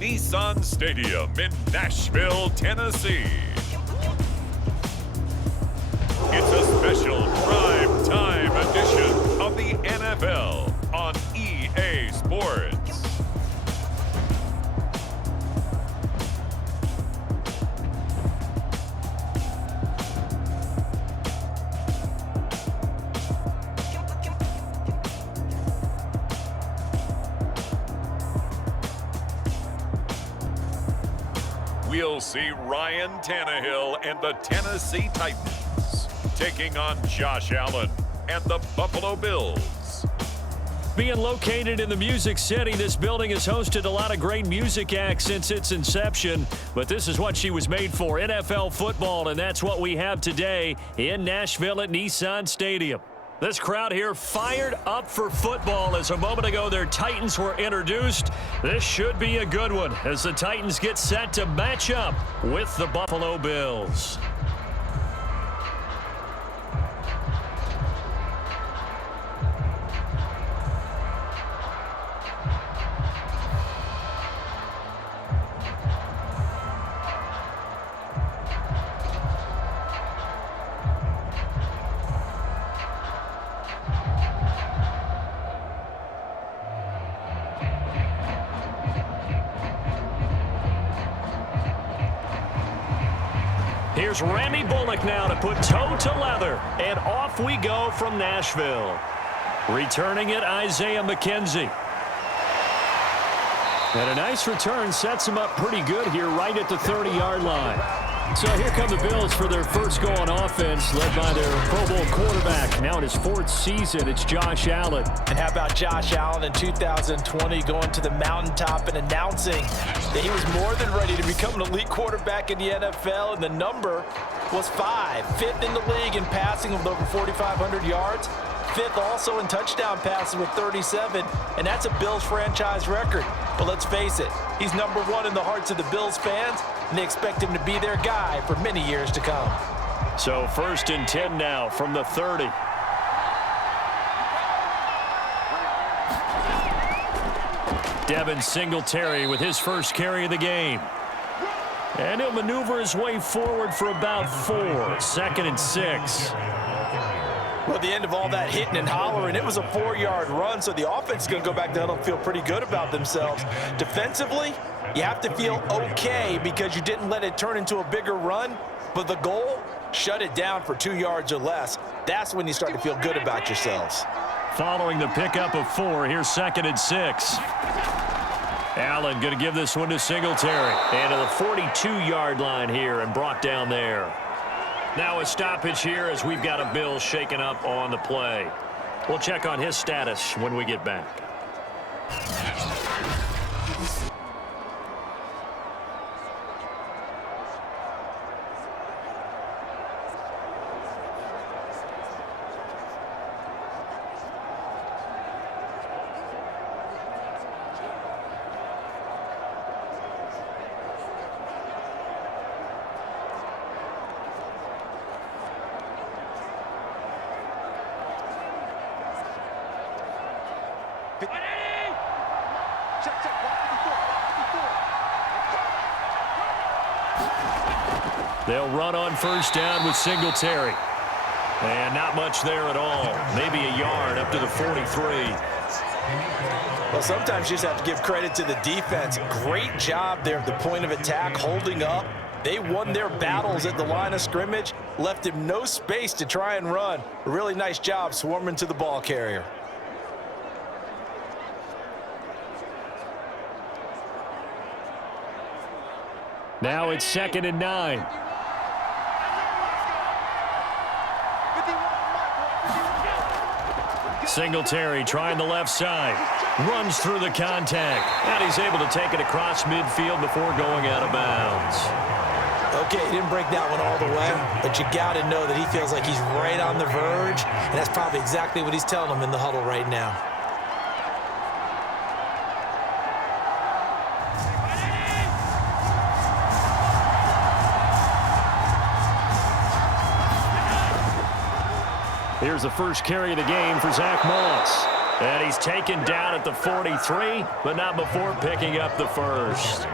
Nissan Stadium in Nashville, Tennessee. It's a special prime time edition of the NFL on EA Sports. We'll see Ryan Tannehill and the Tennessee Titans taking on Josh Allen and the Buffalo Bills. Being located in the Music City, this building has hosted a lot of great music acts since its inception, but this is what she was made for, NFL football, and that's what we have today in Nashville at Nissan Stadium. This crowd here fired up for football as a moment ago their Titans were introduced. This should be a good one as the Titans get set to match up with the Buffalo Bills. Here's Randy Bullock now to put toe to leather, and off we go from Nashville. Returning it, Isaiah McKenzie. And a nice return sets him up pretty good here right at the 30-yard line. So here come the Bills for their first go on offense, led by their Pro Bowl quarterback. Now in his fourth season, it's Josh Allen. And how about Josh Allen in 2020 going to the mountaintop and announcing that he was more than ready to become an elite quarterback in the NFL, and the number was 5. 5th in the league in passing with over 4,500 yards. 5th also in touchdown passes with 37, and that's a Bills franchise record. But let's face it, he's number 1 in the hearts of the Bills fans, and they expect him to be their guy for many years to come. So 1st and 10 now from the 30. Devin Singletary with his first carry of the game. And he'll maneuver his way forward for about 4. 2nd and 6. Well, at the end of all that hitting and hollering, it was a 4-yard run, so the offense is going to go back down and feel pretty good about themselves. Defensively, you have to feel okay because you didn't let it turn into a bigger run, but the goal, shut it down for 2 yards or less. That's when you start to feel good about yourselves. Following the pickup of 4, here's 2nd and 6. Allen going to give this one to Singletary. And to the 42-yard line here and brought down there. Now a stoppage here as we've got a Bill shaken up on the play. We'll check on his status when we get back. They'll run on first down with Singletary. And not much there at all. Maybe a yard up to the 43. Well, sometimes you just have to give credit to the defense. Great job there at the point of attack, holding up. They won their battles at the line of scrimmage, left him no space to try and run. A really nice job swarming to the ball carrier. Now it's 2nd and 9. Singletary trying the left side. Runs through the contact. And he's able to take it across midfield before going out of bounds. Okay, he didn't break that one all the way, but you got to know that he feels like he's right on the verge, and that's probably exactly what he's telling them in the huddle right now. Here's the first carry of the game for Zach Moss. And he's taken down at the 43, but not before picking up the first.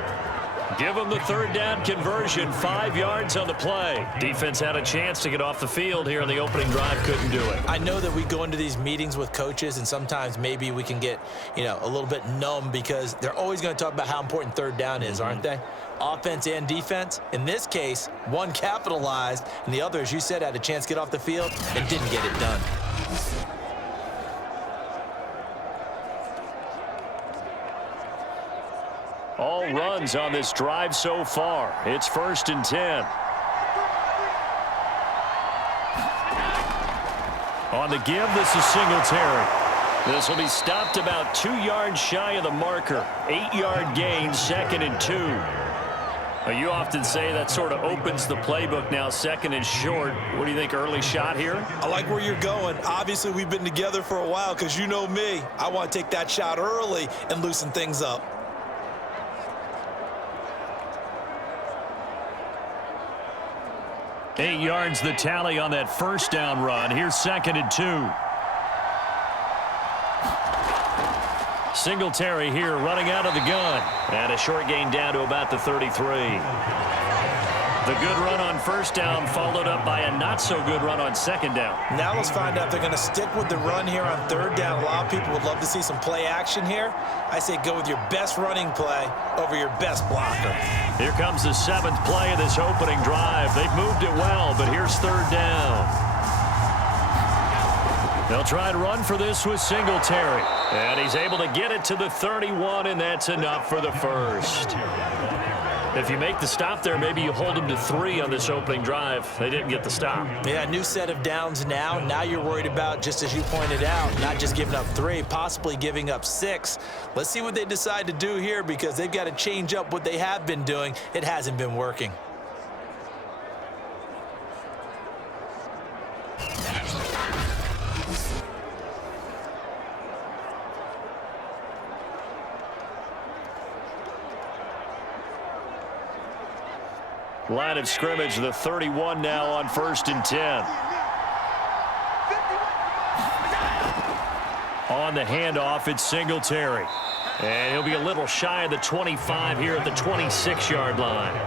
Give him the third down conversion, 5 yards on the play. Defense had a chance to get off the field here on the opening drive, couldn't do it. I know that we go into these meetings with coaches, and sometimes maybe we can get, a little bit numb because they're always going to talk about how important third down is, aren't they? Offense and defense. In this case, one capitalized, and the other, as you said, had a chance to get off the field and didn't get it done. All runs on this drive so far. It's 1st and 10. On the give, this is Singletary. This will be stopped about 2 yards shy of the marker. 8-yard gain, 2nd and 2. Well, you often say that sort of opens the playbook now, 2nd and short. What do you think, early shot here? I like where you're going. Obviously, we've been together for a while because you know me. I want to take that shot early and loosen things up. Eight yards the tally on that first down run. Here's 2nd and 2. Singletary here running out of the gun. And a short gain down to about the 33. The good run on first down followed up by a not-so-good run on second down. Now let's find out if they're going to stick with the run here on third down. A lot of people would love to see some play action here. I say go with your best running play over your best blocker. Here comes the 7th play of this opening drive. They've moved it well, but here's third down. They'll try and run for this with Singletary. And he's able to get it to the 31, and that's enough for the first. If you make the stop there, maybe you hold them to 3 on this opening drive. They didn't get the stop. Yeah, new set of downs now. Now you're worried about, just as you pointed out, not just giving up 3, possibly giving up 6. Let's see what they decide to do here because they've got to change up what they have been doing. It hasn't been working. Line of scrimmage, the 31 now on 1st and 10. On the handoff, it's Singletary. And he'll be a little shy of the 25 here at the 26-yard line.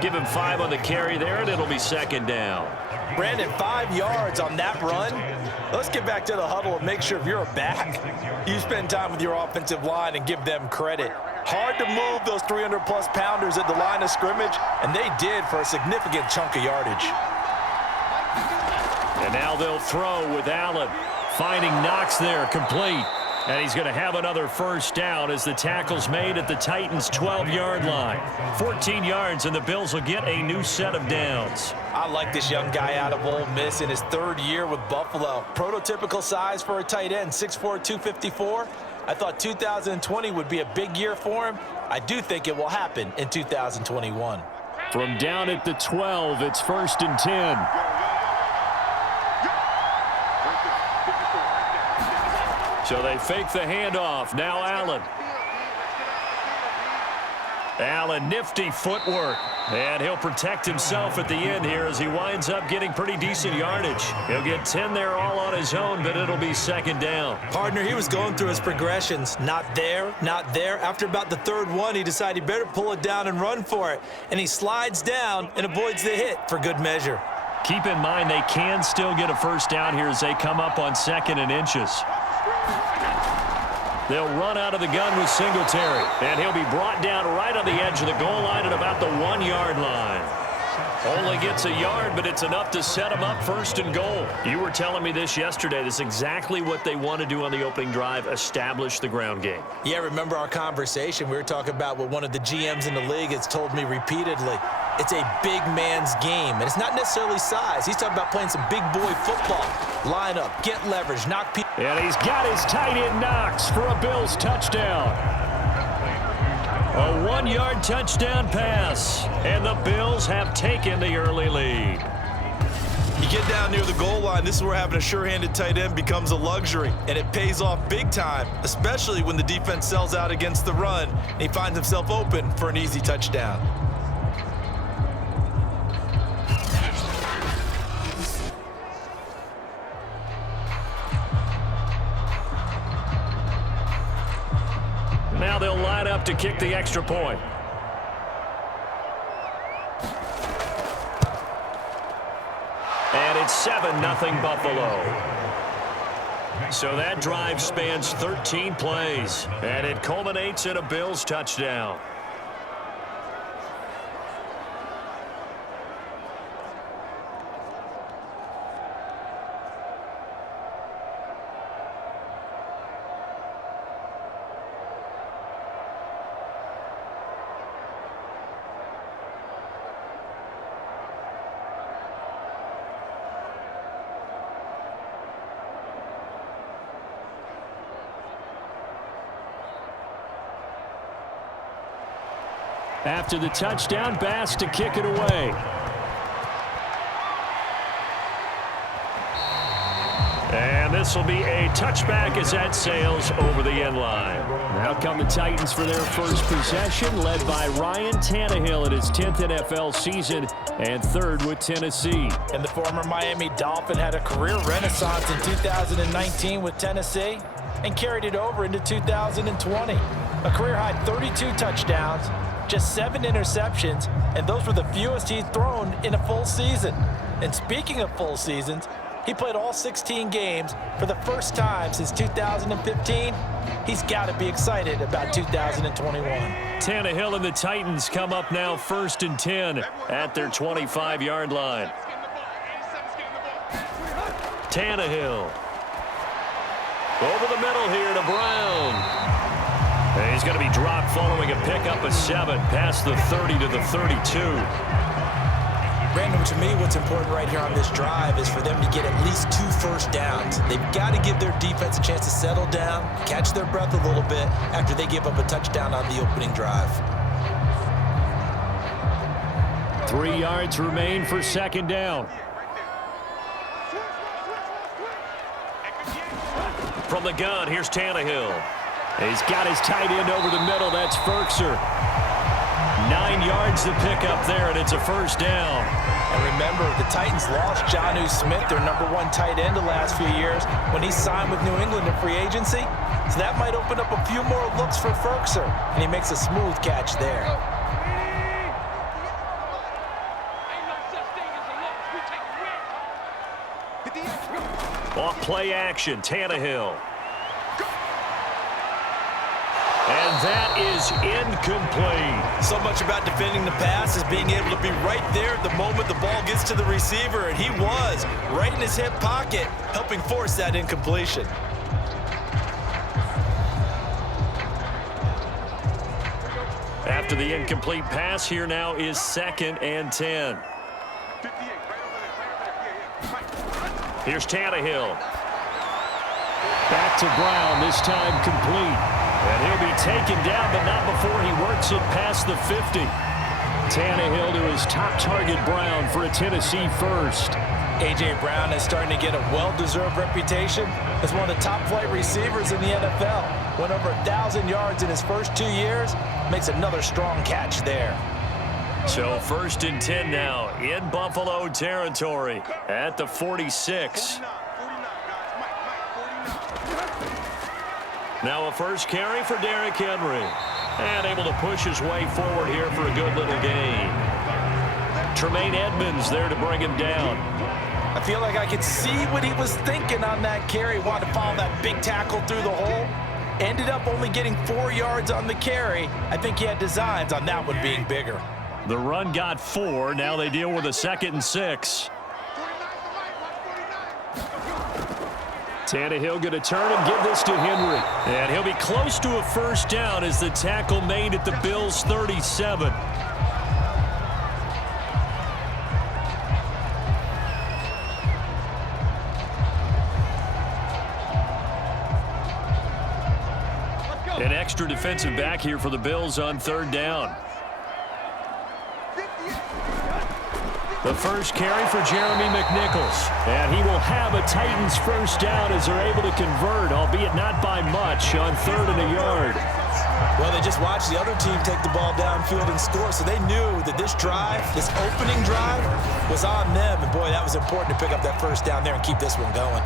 Give him 5 on the carry there, and it'll be 2nd down. Brandon, 5 yards on that run. Let's get back to the huddle and make sure if you're a back, you spend time with your offensive line and give them credit. Hard to move those 300-plus pounders at the line of scrimmage, and they did for a significant chunk of yardage. And now they'll throw with Allen. Finding Knox there, complete. And he's going to have another first down as the tackle's made at the Titans' 12-yard line. 14 yards, and the Bills will get a new set of downs. I like this young guy out of Ole Miss in his 3rd year with Buffalo. Prototypical size for a tight end, 6'4", 254. I thought 2020 would be a big year for him. I do think it will happen in 2021. From down at the 12, it's 1st and 10. So they fake the handoff. Now Allen. Allen, nifty footwork. And he'll protect himself at the end here as he winds up getting pretty decent yardage. He'll get 10 there all on his own, but it'll be 2nd down. Partner, he was going through his progressions. Not there, not there. After about the 3rd one, he decided he better pull it down and run for it. And he slides down and avoids the hit for good measure. Keep in mind they can still get a first down here as they come up on 2nd and inches. They'll run out of the gun with Singletary, and he'll be brought down right on the edge of the goal line at about the 1-yard line. Only gets a yard, but it's enough to set him up 1st and goal. You were telling me this yesterday. This is exactly what they want to do on the opening drive, establish the ground game. Yeah, remember our conversation? We were talking about what one of the GMs in the league has told me repeatedly. It's a big man's game, and it's not necessarily size. He's talking about playing some big boy football. Line up, get leverage, knock people. And he's got his tight end Knox for a Bills touchdown. A 1-yard touchdown pass, and the Bills have taken the early lead. You get down near the goal line, this is where having a sure-handed tight end becomes a luxury, and it pays off big time, especially when the defense sells out against the run, and he finds himself open for an easy touchdown. Now they'll line up to kick the extra point. And it's 7-0 Buffalo. So that drive spans 13 plays, and it culminates in a Bills touchdown. After the touchdown, Bass to kick it away. And this will be a touchback as that sails over the end line. Now come the Titans for their first possession, led by Ryan Tannehill in his 10th NFL season and third with Tennessee. And the former Miami Dolphin had a career renaissance in 2019 with Tennessee and carried it over into 2020. A career-high 32 touchdowns, just 7 interceptions, and those were the fewest he'd thrown in a full season. And speaking of full seasons, he played all 16 games for the first time since 2015. He's got to be excited about 2021. Tannehill and the Titans come up now 1st and 10 at their 25-yard line. Tannehill. Over the middle here to Brown. And he's going to be dropped following a pickup of 7 past the 30 to the 32. Brandon, to me, what's important right here on this drive is for them to get at least 2 first downs. They've got to give their defense a chance to settle down, catch their breath a little bit after they give up a touchdown on the opening drive. 3 yards remain for 2nd down. From the gun, here's Tannehill. He's got his tight end over the middle. That's Ferkser. 9 yards to pick up there, and it's a first down. And remember, the Titans lost Jonnu Smith, their #1 tight end the last few years, when he signed with New England in free agency. So that might open up a few more looks for Ferkser, and he makes a smooth catch there. Off play action, Tannehill. And that is incomplete. So much about defending the pass is being able to be right there at the moment the ball gets to the receiver, and he was right in his hip pocket, helping force that incompletion. After the incomplete pass, here now is 2nd and 10. Here's Tannehill. Back to Brown, this time complete. And he'll be taken down, but not before he works it past the 50. Tannehill to his top target, Brown, for a Tennessee first. A.J. Brown is starting to get a well-deserved reputation as one of the top-flight receivers in the NFL. Went over 1,000 yards in his first 2 years. Makes another strong catch there. So 1st and 10 now in Buffalo territory at the 46. Now a first carry for Derrick Henry. And able to push his way forward here for a good little gain. Tremaine Edmonds there to bring him down. I feel like I could see what he was thinking on that carry. Wanted to follow that big tackle through the hole. Ended up only getting 4 yards on the carry. I think he had designs on that one being bigger. The run got 4. Now they deal with a 2nd and 6. Tannehill going to turn and give this to Henry. And he'll be close to a first down as the tackle made at the Bills' 37. An extra defensive back here for the Bills on 3rd down. The first carry for Jeremy McNichols. And he will have a Titans first down as they're able to convert, albeit not by much, on 3rd and a yard. Well, they just watched the other team take the ball downfield and score, so they knew that this drive, this opening drive, was on them. And, boy, that was important to pick up that first down there and keep this one going.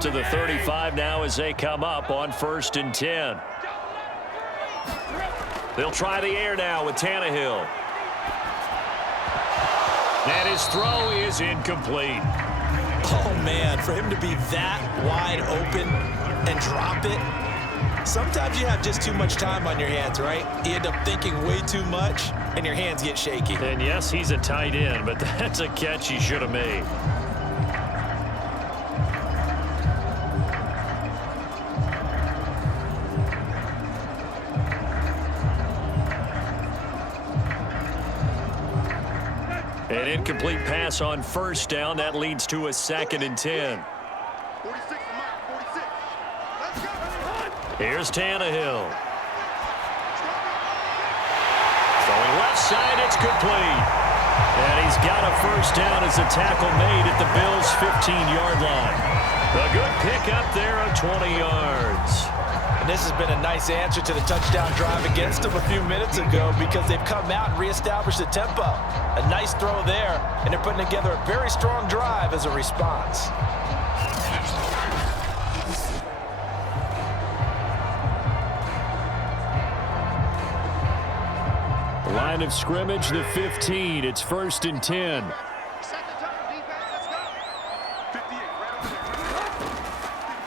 to the 35 now as they come up on 1st and 10. They'll try the air now with Tannehill. And his throw is incomplete. Oh, man, for him to be that wide open and drop it, sometimes you have just too much time on your hands, right? You end up thinking way too much, and your hands get shaky. And yes, he's a tight end, but that's a catch he should have made. An incomplete pass on 1st down. That leads to a 2nd and 10. Here's Tannehill. Throwing left side, it's complete. And he's got a 1st down as a tackle made at the Bills' 15-yard line. A good pickup there of 20 yards. And this has been a nice answer to the touchdown drive against them a few minutes ago because they've come out and reestablished the tempo. A nice throw there, and they're putting together a very strong drive as a response. Line of scrimmage, the 15. It's 1st and 10.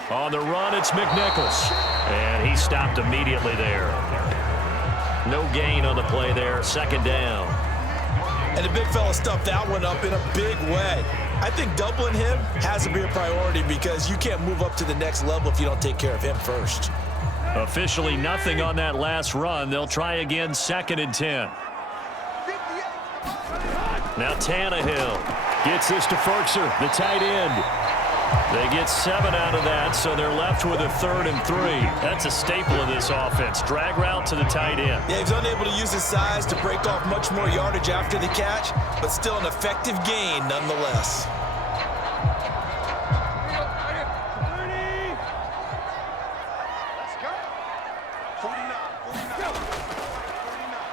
On the run, it's McNichols. And he stopped immediately there. No gain on the play there. 2nd down. And the big fella stuffed that one up in a big way. I think doubling him has to be a priority because you can't move up to the next level if you don't take care of him first. Officially nothing on that last run. They'll try again, 2nd and 10. Now Tannehill gets this to Ferkser, the tight end. They get 7 out of that, so they're left with a 3rd and 3. That's a staple of this offense. Drag route to the tight end. Yeah, he's unable to use his size to break off much more yardage after the catch, but still an effective gain nonetheless.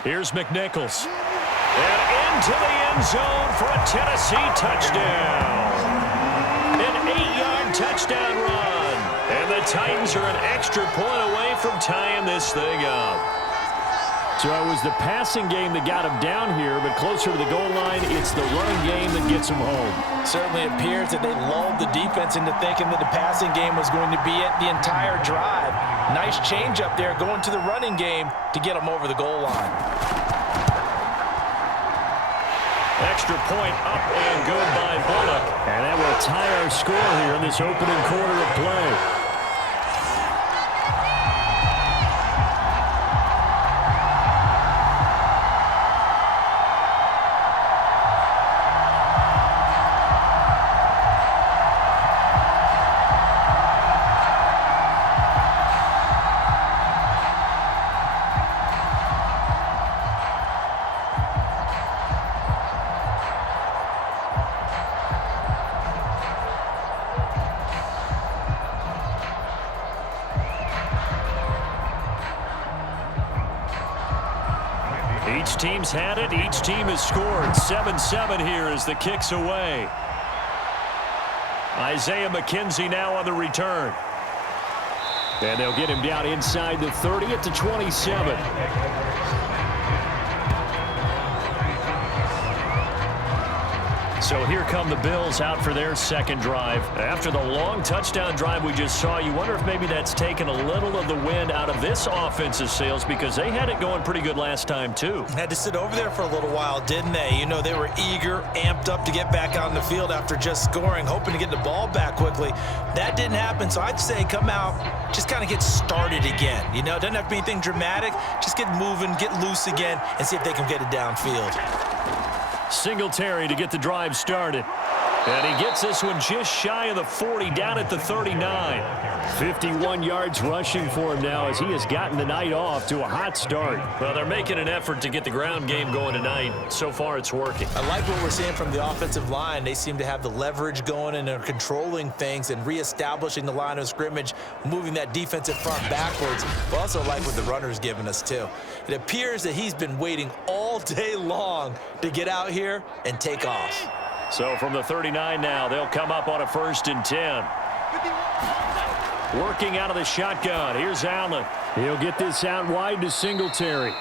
Here's McNichols. And into the end zone for a Tennessee touchdown. An 8-yard touchdown run. And the Titans are an extra point away from tying this thing up. So it was the passing game that got him down here, but closer to the goal line, it's the running game that gets him home. Certainly appears that they lulled the defense into thinking that the passing game was going to be it the entire drive. Nice change up there going to the running game to get them over the goal line. Extra point up and good by Bullock. And that will tie our score here in this opening quarter of play. Each team's had it. Each team has scored. 7-7 here as the kick's away. Isaiah McKenzie now on the return. And they'll get him down inside the 30 at the 27. So here come the Bills out for their second drive. After the long touchdown drive we just saw, you wonder if maybe that's taken a little of the wind out of this offensive sails because they had it going pretty good last time too. Had to sit over there for a little while, didn't they? You know, they were eager, amped up to get back on the field after just scoring, hoping to get the ball back quickly. That didn't happen, so I'd say come out, just kind of get started again. You know, it doesn't have to be anything dramatic. Just get moving, get loose again, and see if they can get it downfield. Singletary to get the drive started. And he gets this one just shy of the 40, down at the 39. 51 yards rushing for him now as he has gotten the night off to a hot start. Well, they're making an effort to get the ground game going tonight. So far, it's working. I like what we're seeing from the offensive line. They seem to have the leverage going and are controlling things and reestablishing the line of scrimmage, moving that defensive front backwards. But also like what the runner's giving us, too. It appears that he's been waiting all day long to get out here and take off. So from the 39 now, they'll come up on a 1st and 10. Working out of the shotgun. Here's Allen. He'll get this out wide to Singletary.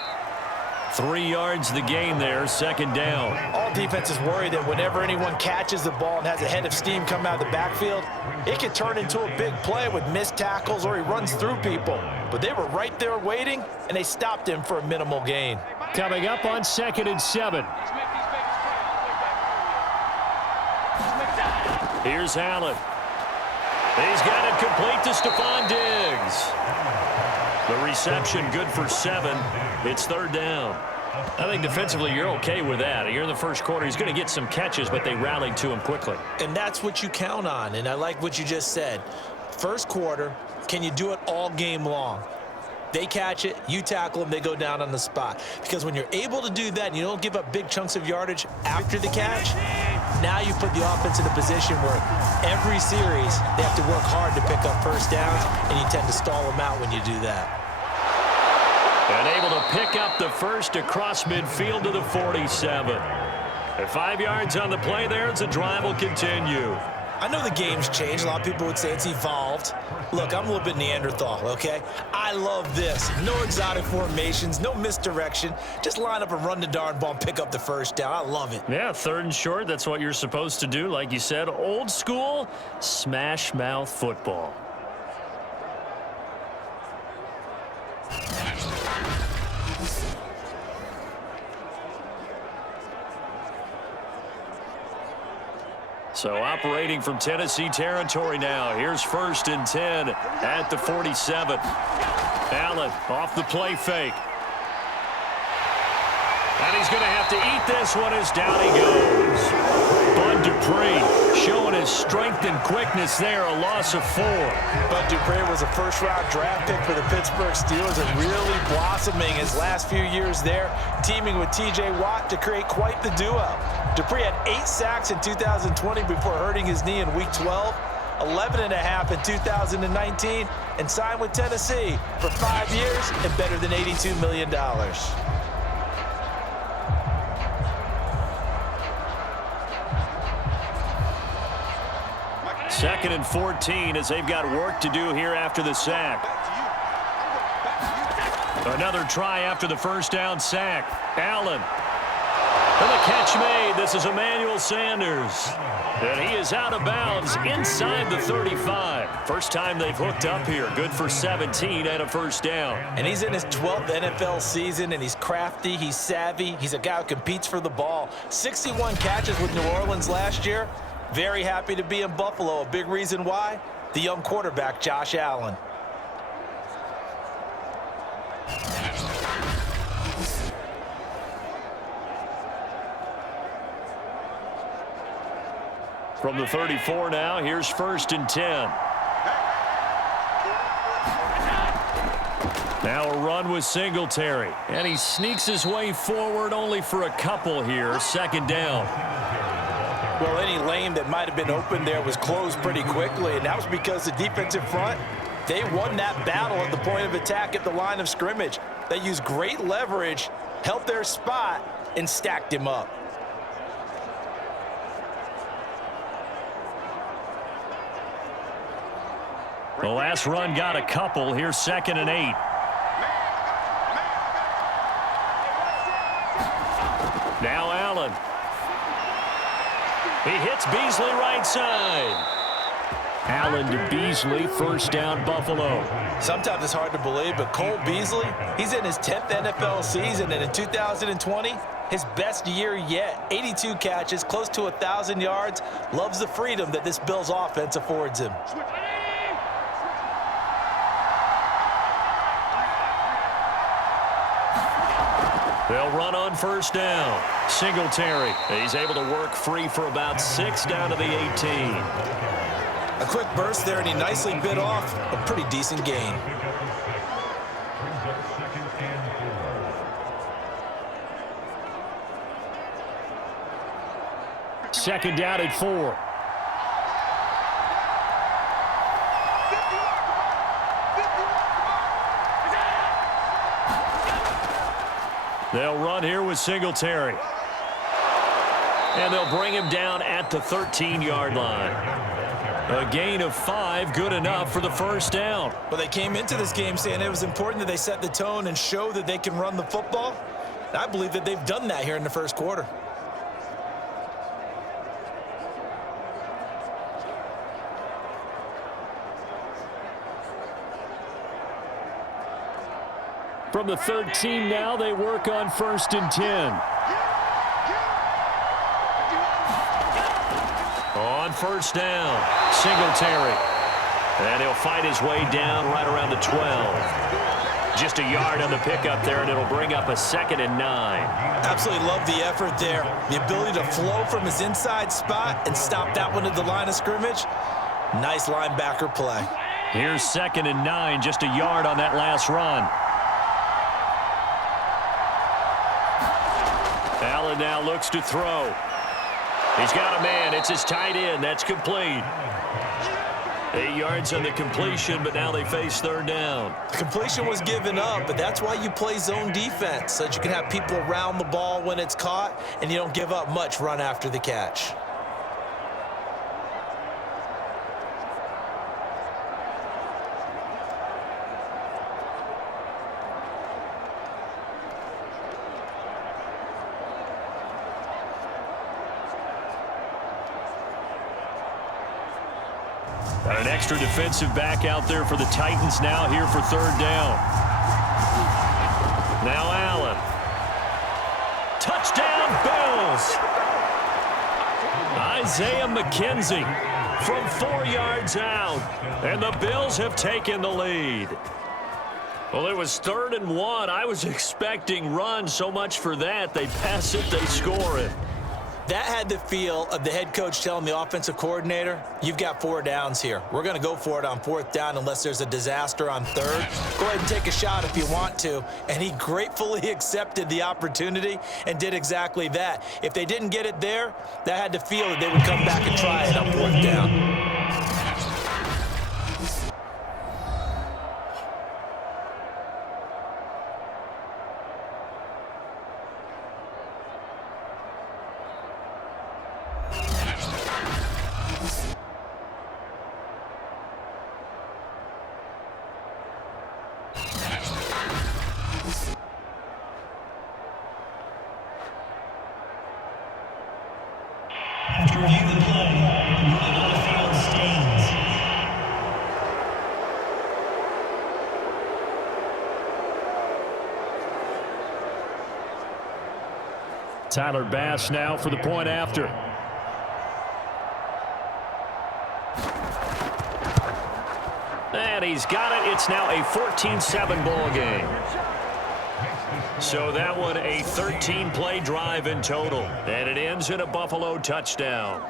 3 yards the gain there, second down. All defenses worry that whenever anyone catches the ball and has a head of steam come out of the backfield, it can turn into a big play with missed tackles or he runs through people. But they were right there waiting, and they stopped him for a minimal gain. Coming up on 2nd and 7. Here's Allen. He's got it complete to Stephon Diggs. The reception good for 7. It's 3rd down. I think defensively you're okay with that. You're in the first quarter. He's going to get some catches, but they rallied to him quickly. And that's what you count on, and I like what you just said. First quarter, can you do it all game long? They catch it, you tackle them, they go down on the spot. Because when you're able to do that and you don't give up big chunks of yardage after the catch, now you put the offense in a position where every series they have to work hard to pick up first downs, and you tend to stall them out when you do that. And able to pick up the first across midfield to the 47. At 5 yards on the play there as the drive will continue. I know the game's changed. A lot of people would say it's evolved. Look, I'm a little bit Neanderthal, okay? I love this. No exotic formations, no misdirection. Just line up and run the darn ball and pick up the first down. I love it. Yeah, 3rd and short. That's what you're supposed to do. Like you said, old school smash mouth football. So operating from Tennessee territory now. Here's 1st and 10 at the 47. Allen off the play fake. And he's going to have to eat this one as down he goes. Bud Dupree showing his strength and quickness there, a loss of 4. Bud Dupree was a first-round draft pick for the Pittsburgh Steelers and really blossoming his last few years there, teaming with T.J. Watt to create quite the duo. Dupree had 8 sacks in 2020 before hurting his knee in Week 12, 11.5 in 2019, and signed with Tennessee for 5 years and better than $82 million. 2nd and 14 as they've got work to do here after the sack. Another try after the first down sack. Allen. And the catch made. This is Emmanuel Sanders. And he is out of bounds inside the 35. First time they've hooked up here. Good for 17 and a first down. And he's in his 12th NFL season, and he's crafty, he's savvy, he's a guy who competes for the ball. 61 catches with New Orleans last year. Very happy to be in Buffalo. A big reason why? The young quarterback, Josh Allen. From the 34 now, here's 1st and 10. Now a run with Singletary. And he sneaks his way forward only for a couple here. 2nd down. Well, any lane that might have been open there was closed pretty quickly, and that was because the defensive front, they won that battle at the point of attack at the line of scrimmage. They used great leverage, held their spot, and stacked him up. The last run got a couple. Here's 2nd and 8. Now Allen. He hits Beasley right side. Allen to Beasley, first down Buffalo. Sometimes it's hard to believe, but Cole Beasley, he's in his 10th NFL season, and in 2020, his best year yet. 82 catches, close to 1,000 yards. Loves the freedom that this Bills offense affords him. They'll run on first down. Singletary. He's able to work free for about 6 down to the 18. A quick burst there, and he nicely bit off a pretty decent gain. Second down at 4. They'll run here with Singletary. And they'll bring him down at the 13-yard line. A gain of 5, good enough for the first down. Well, they came into this game saying it was important that they set the tone and show that they can run the football. I believe that they've done that here in the first quarter. From the 13 now, they work on 1st and 10. On 1st down, Singletary. And he'll fight his way down right around the 12. Just a yard on the pickup there, and it'll bring up a 2nd and 9. Absolutely love the effort there. The ability to flow from his inside spot and stop that one at the line of scrimmage. Nice linebacker play. Here's 2nd and 9, just a yard on that last run. Allen now looks to throw. He's got a man. It's his tight end. That's complete. 8 yards on the completion, but now they face 3rd down. The completion was given up, but that's why you play zone defense, so that you can have people around the ball when it's caught, and you don't give up much run after the catch. Got an extra defensive back out there for the Titans now here for 3rd down. Now Allen. Touchdown, Bills. Isaiah McKenzie from 4 yards out. And the Bills have taken the lead. Well, it was 3rd and 1. I was expecting run. So much for that. They pass it, they score it. That had the feel of the head coach telling the offensive coordinator, you've got 4 downs here. We're going to go for it on 4th down unless there's a disaster on 3rd. Go ahead and take a shot if you want to. And he gratefully accepted the opportunity and did exactly that. If they didn't get it there, that had the feel that they would come back and try it on 4th down. After review the play, moving on the field stands. Tyler Bass now for the point after. And he's got it. It's now a 14-7 ball game. So that one a 13-play drive in total. And it ends in a Buffalo touchdown.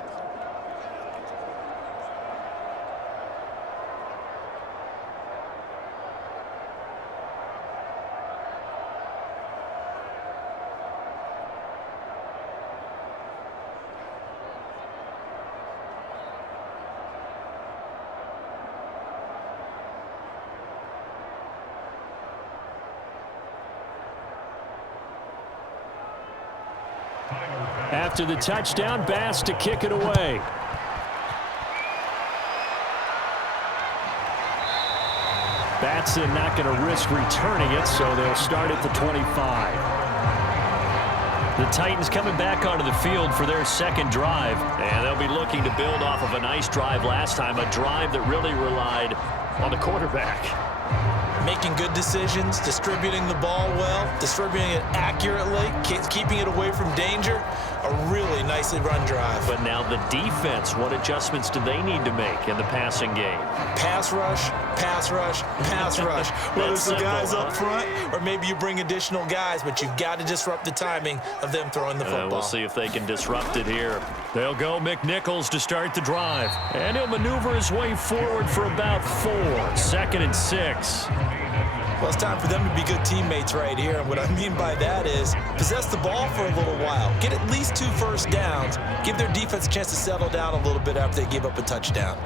After the touchdown, Bass to kick it away. Batson not going to risk returning it, so they'll start at the 25. The Titans coming back onto the field for their 2nd drive, and they'll be looking to build off of a nice drive last time, a drive that really relied on the quarterback. Making good decisions, distributing the ball well, distributing it accurately, keeping it away from danger. A really nicely run drive. But now the defense, what adjustments do they need to make in the passing game? Pass rush, pass rush, pass rush. Whether it's the guys up front or maybe you bring additional guys, but you've got to disrupt the timing of them throwing the football. We'll see if they can disrupt it here. They'll go McNichols to start the drive. And he'll maneuver his way forward for about 4. 2nd and 6. Well, it's time for them to be good teammates right here. And what I mean by that is possess the ball for a little while. Get at least 2 first downs. Give their defense a chance to settle down a little bit after they give up a touchdown.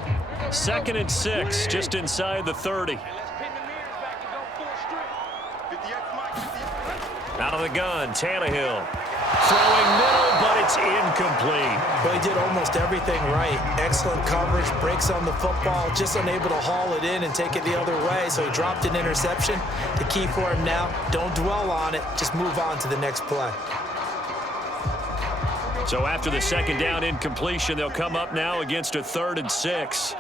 2nd and 6, just inside the 30. Out of the gun, Tannehill. Throwing middle, but It's incomplete. Well, he did almost everything right. Excellent coverage, breaks on the football, just unable to haul it in and take it the other way, so he dropped an interception. The key for him now, don't dwell on it, just move on to the next play. So after the second down incompletion, they'll come up now against a 3rd and 6.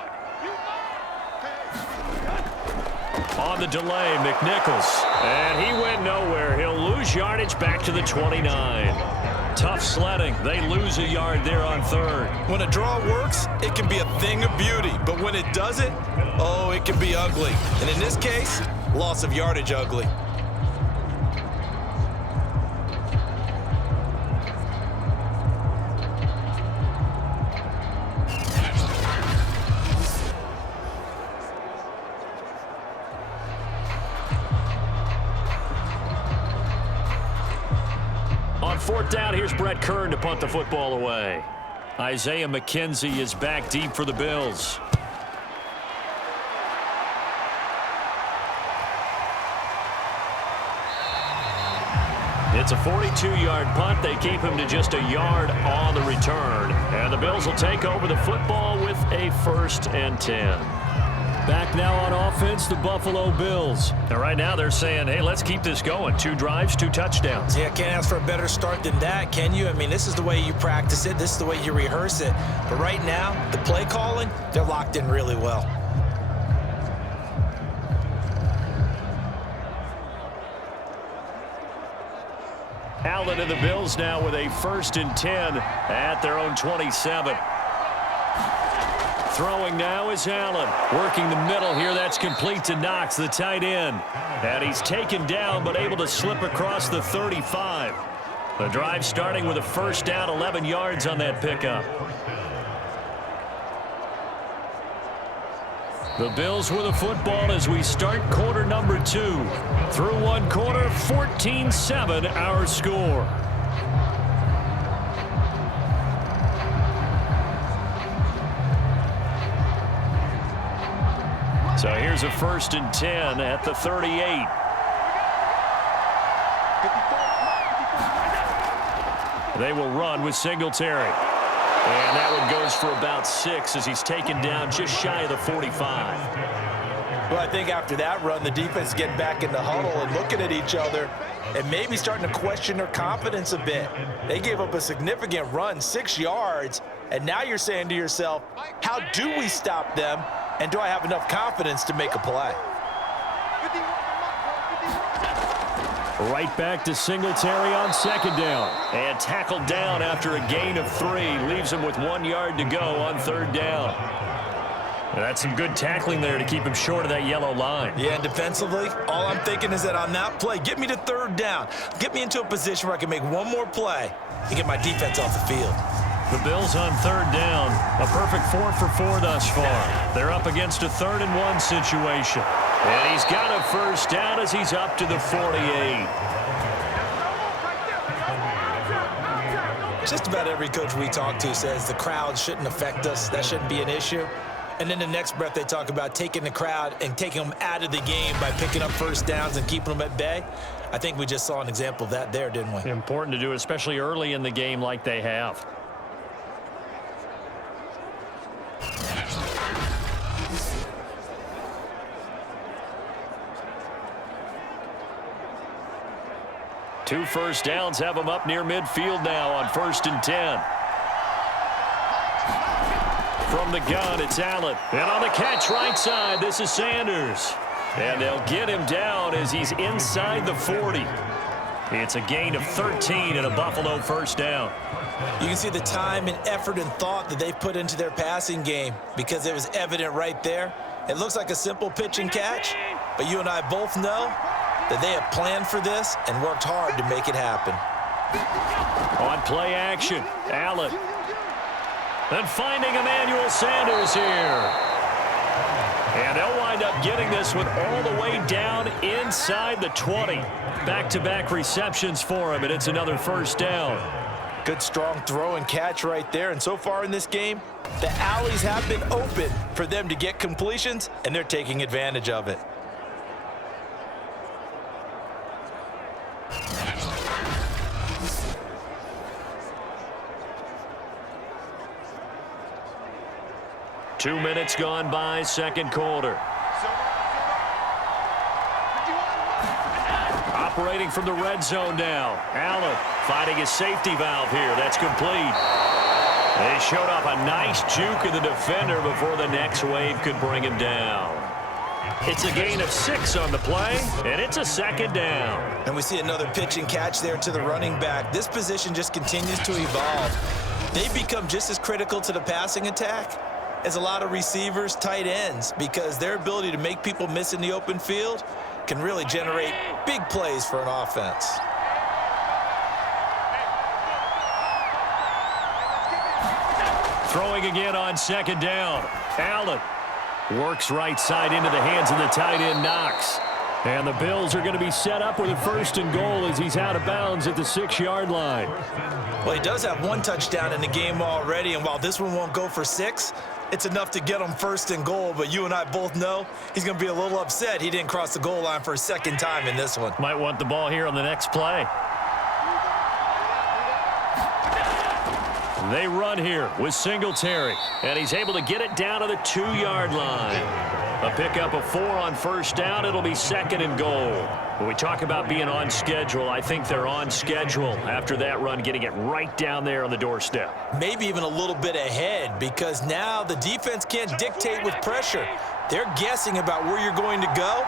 On the delay, McNichols. And he went nowhere. He'll lose yardage back to the 29. Tough sledding. They lose a yard there on 3rd. When a draw works, it can be a thing of beauty. But when it doesn't, oh, it can be ugly. And in this case, loss of yardage ugly. On 4th down, here's Brett Kern to punt the football away. Isaiah McKenzie is back deep for the Bills. It's a 42-yard punt. They keep him to just a yard on the return. And the Bills will take over the football with a 1st and 10. Back now on offense, the Buffalo Bills. And right now they're saying, hey, let's keep this going. 2 drives, 2 touchdowns. Yeah, can't ask for a better start than that, can you? I mean, this is the way you practice it. This is the way you rehearse it. But right now, the play calling, they're locked in really well. Allen and the Bills now with a 1st and 10 at their own 27. Throwing now is Allen. Working the middle here. That's complete to Knox, the tight end. And he's taken down but able to slip across the 35. The drive starting with a 1st down, 11 yards on that pickup. The Bills with the football as we start quarter number 2. Through 1 quarter, 14-7 our score. So here's a 1st and 10 at the 38. They will run with Singletary. And that one goes for about 6 as he's taken down just shy of the 45. Well, I think after that run, the defense is getting back in the huddle and looking at each other and maybe starting to question their confidence a bit. They gave up a significant run, 6 yards, and now you're saying to yourself, how do we stop them, and do I have enough confidence to make a play? Right back to Singletary on 2nd down. And tackled down after a gain of 3. Leaves him with 1 yard to go on 3rd down. And that's some good tackling there to keep him short of that yellow line. Yeah, and defensively, all I'm thinking is that on that play, get me to 3rd down. Get me into a position where I can make one more play and get my defense off the field. The Bills on 3rd down. A perfect 4 for 4 thus far. They're up against a 3rd and 1 situation. And he's got a 1st down as he's up to the 48. Just about every coach we talk to says the crowd shouldn't affect us. That shouldn't be an issue. And then the next breath they talk about taking the crowd and taking them out of the game by picking up 1st downs and keeping them at bay. I think we just saw an example of that there, didn't we? Important to do, especially early in the game like they have. Two 1st downs have them up near midfield now on 1st and 10. From the gun, it's Allen. And on the catch right side, this is Sanders. And they'll get him down as he's inside the 40. It's a gain of 13 and a Buffalo 1st down. You can see the time and effort and thought that they've put into their passing game because it was evident right there. It looks like a simple pitch and catch, but you and I both know that they have planned for this and worked hard to make it happen. On play action, Allen. And finding Emmanuel Sanders here. And they'll wind up getting this one all the way down inside the 20. Back-to-back receptions for him, and it's another 1st down. Good, strong throw and catch right there. And so far in this game, the alleys have been open for them to get completions, and they're taking advantage of it. 2 minutes gone by, second quarter. Operating from the red zone now. Allen finding his safety valve here. That's complete. They showed off a nice juke of the defender before the next wave could bring him down. It's a gain of 6 on the play, and it's a second down. And we see another pitch and catch there to the running back. This position just continues to evolve. They've become just as critical to the passing attack as a lot of receivers, tight ends, because their ability to make people miss in the open field can really generate big plays for an offense. Throwing again on second down. Allen works right side into the hands of the tight end, Knox. And the Bills are going to be set up with a 1st and goal as he's out of bounds at the 6-yard line. Well, he does have 1 touchdown in the game already, and while this one won't go for 6, it's enough to get him 1st and goal. But you and I both know he's going to be a little upset he didn't cross the goal line for a 2nd time in this one. Might want the ball here on the next play. They run here with Singletary, and he's able to get it down to the 2-yard line. A pickup of 4 on 1st down. It'll be 2nd and goal. When we talk about being on schedule, I think they're on schedule after that run, getting it right down there on the doorstep. Maybe even a little bit ahead, because now the defense can't dictate with pressure. They're guessing about where you're going to go.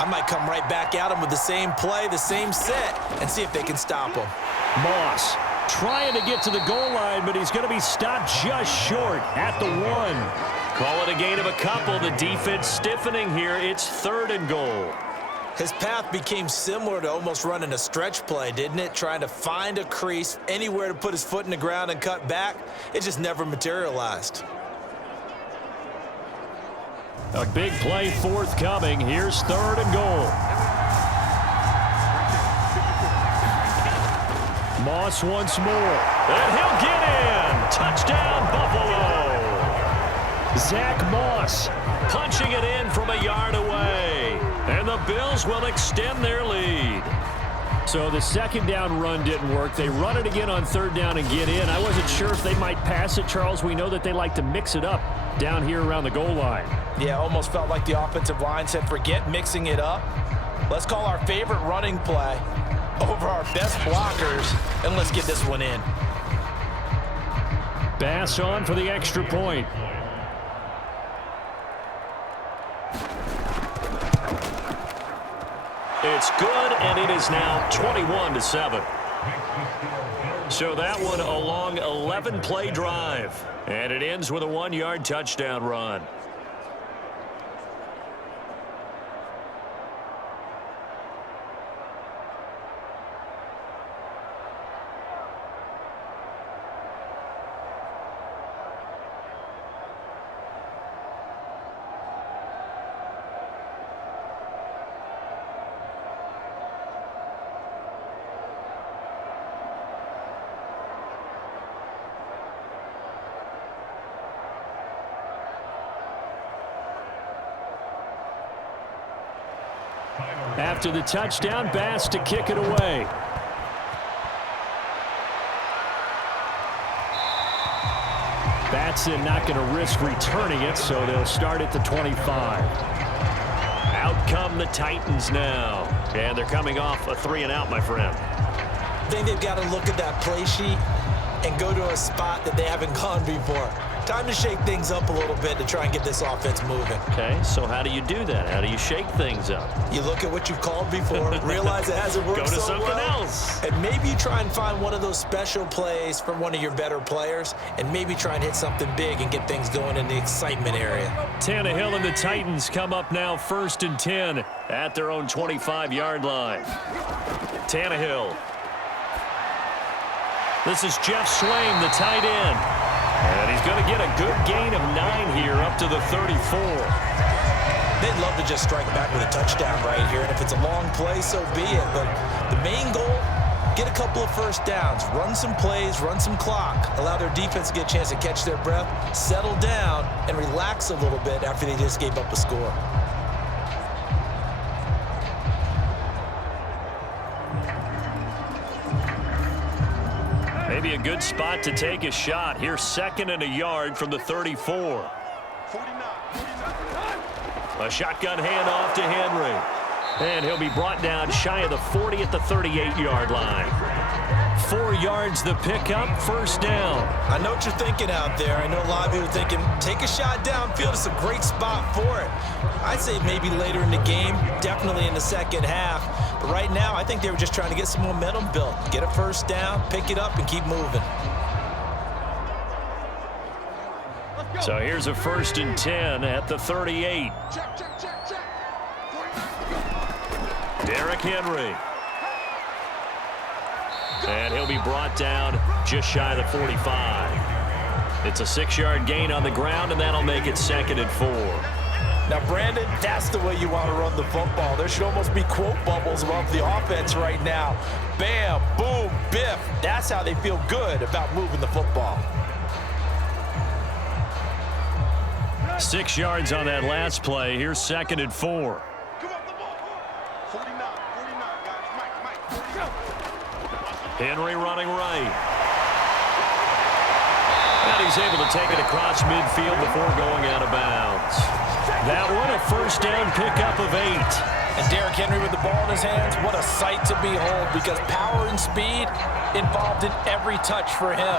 I might come right back at them with the same play, the same set, and see if they can stop them. Moss trying to get to the goal line, but he's going to be stopped just short at the 1. Call it a gain of a couple. The defense stiffening here. It's 3rd and goal. His path became similar to almost running a stretch play, didn't it? Trying to find a crease, anywhere to put his foot in the ground and cut back. It just never materialized. A big play forthcoming. Here's 3rd and goal. Moss once more. And he'll get in. Touchdown, Buffalo. Zach Moss punching it in from a yard away. And the Bills will extend their lead. So the 2nd down run didn't work. They run it again on 3rd down and get in. I wasn't sure if they might pass it, Charles. We know that they like to mix it up down here around the goal line. Yeah, almost felt like the offensive line said, forget mixing it up. Let's call our favorite running play over our best blockers, and let's get this one in. Bass on for the extra point. It's good, and it is now 21-7. So that one a long 11-play drive, and it ends with a 1-yard touchdown run. After the touchdown, Bass to kick it away. Batson not going to risk returning it, so they'll start at the 25. Out come the Titans now. And they're coming off a 3-and-out, my friend. I think they've got to look at that play sheet and go to a spot that they haven't gone before. Time to shake things up a little bit to try and get this offense moving. Okay, so how do you do that? How do you shake things up? You look at what you've called before, realize it hasn't worked Go to so something well, else. and maybe you try and find one of those special plays from one of your better players, and maybe try and hit something big and get things going in the excitement area. Tannehill and the Titans come up now 1st and 10 at their own 25-yard line. Tannehill. This is Jeff Swaim, the tight end. And he's going to get a good gain of 9 here up to the 34. They'd love to just strike back with a touchdown right here, and if it's a long play, so be it. But the main goal, get a couple of 1st downs, run some plays, run some clock, allow their defense to get a chance to catch their breath, settle down, and relax a little bit after they just gave up a score. Maybe a good spot to take a shot. Here's 2nd and a yard from the 34. A shotgun handoff to Henry. And he'll be brought down shy of the 40 at the 38-yard line. 4 yards the pickup, first down. I know what you're thinking out there. I know a lot of you are thinking, take a shot downfield. It's a great spot for it. I'd say maybe later in the game, definitely in the second half. But right now, I think they were just trying to get some momentum built. Get a first down, pick it up, and keep moving. So here's a 1st and 10 at the 38. Derrick Henry. And he'll be brought down just shy of the 45. It's a 6-yard gain on the ground, and that'll make it 2nd and 4. Now, Brandon, that's the way you want to run the football. There should almost be quote bubbles above the offense right now. Bam, boom, biff. That's how they feel good about moving the football. 6 yards on that last play. Here's 2nd and 4. Henry running right. And he's able to take it across midfield before going out of bounds. That one, a first down pickup of 8. And Derrick Henry with the ball in his hands, what a sight to behold, because power and speed involved in every touch for him.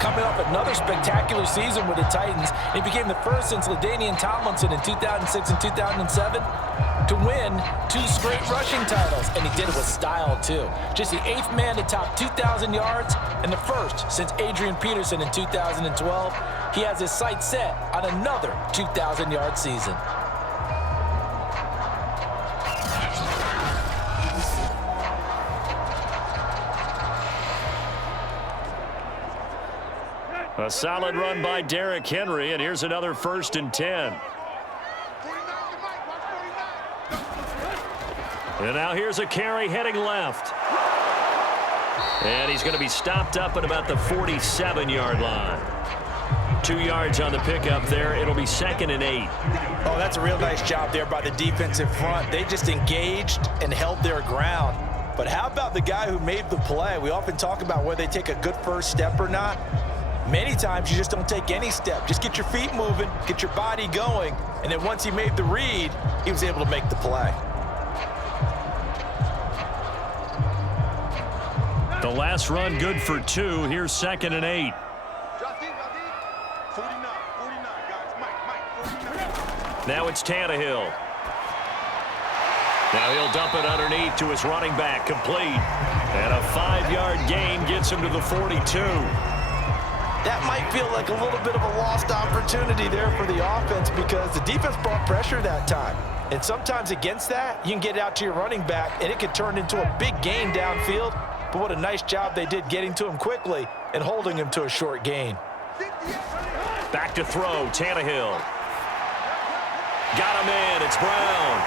Coming off another spectacular season with the Titans, he became the first since LaDainian Tomlinson in 2006 and 2007 to win 2 straight rushing titles, and he did it with style too. Just the 8th man to top 2,000 yards and the first since Adrian Peterson in 2012. He has his sights set on another 2,000-yard season. A solid run by Derrick Henry, and here's another 1st and 10. And now here's a carry heading left. And he's going to be stopped up at about the 47-yard line. 2 yards on the pickup there. It'll be 2nd and 8. Oh, that's a real nice job there by the defensive front. They just engaged and held their ground. But how about the guy who made the play? We often talk about whether they take a good first step or not. Many times you just don't take any step. Just get your feet moving, get your body going, and then once he made the read, he was able to make the play. The last run good for 2. Here's 2nd and 8. Now it's Tannehill. Now he'll dump it underneath to his running back, complete. And a 5-yard gain gets him to the 42. That might feel like a little bit of a lost opportunity there for the offense because the defense brought pressure that time. And sometimes against that, you can get out to your running back, and it could turn into a big gain downfield. But what a nice job they did getting to him quickly and holding him to a short gain. Back to throw, Tannehill. Got him in, it's Brown.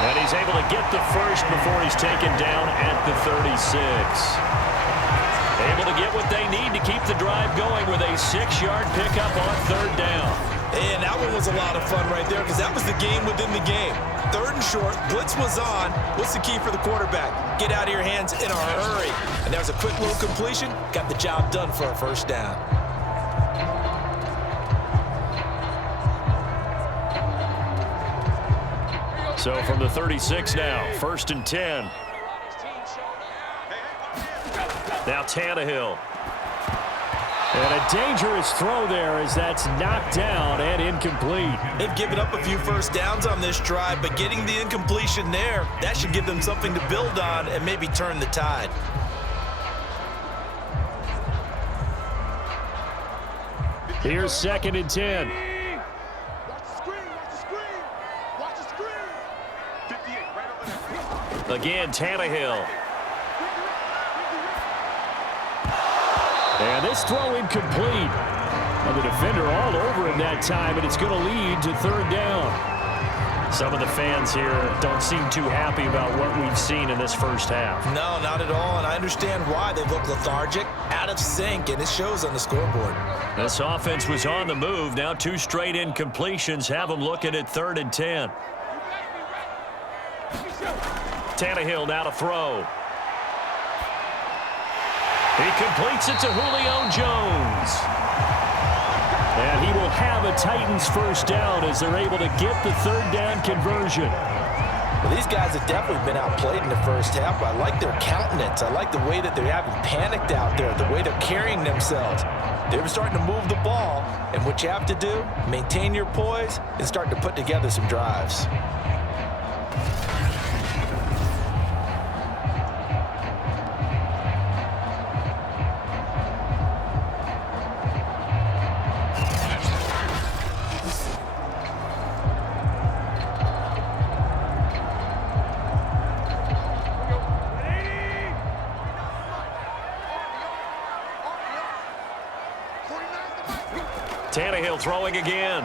And he's able to get the first before he's taken down at the 36. Able to get what they need to keep the drive going with a 6-yard pickup on 3rd down. And that one was a lot of fun right there because that was the game within the game. 3rd and short, blitz was on. What's the key for the quarterback? Get out of your hands in a hurry. And there was a quick little completion. Got the job done for a first down. So from the 36 now, 1st and 10. Now Tannehill. And a dangerous throw there as that's knocked down and incomplete. They've given up a few first downs on this drive, but getting the incompletion there, that should give them something to build on and maybe turn the tide. Here's 2nd and 10. Again, Tannehill. And this throw incomplete. And the defender all over him that time, and it's going to lead to 3rd down. Some of the fans here don't seem too happy about what we've seen in this first half. No, not at all, and I understand why. They look lethargic, out of sync, and it shows on the scoreboard. This offense was on the move. Now 2 straight incompletions have them looking at 3rd and 10. Tannehill now to throw. He completes it to Julio Jones. And he will have a Titans first down as they're able to get the third down conversion. Well, these guys have definitely been outplayed in the first half, but I like their countenance. I like the way that they haven't panicked out there, the way they're carrying themselves. They're starting to move the ball, and what you have to do, maintain your poise and start to put together some drives. Tannehill throwing again.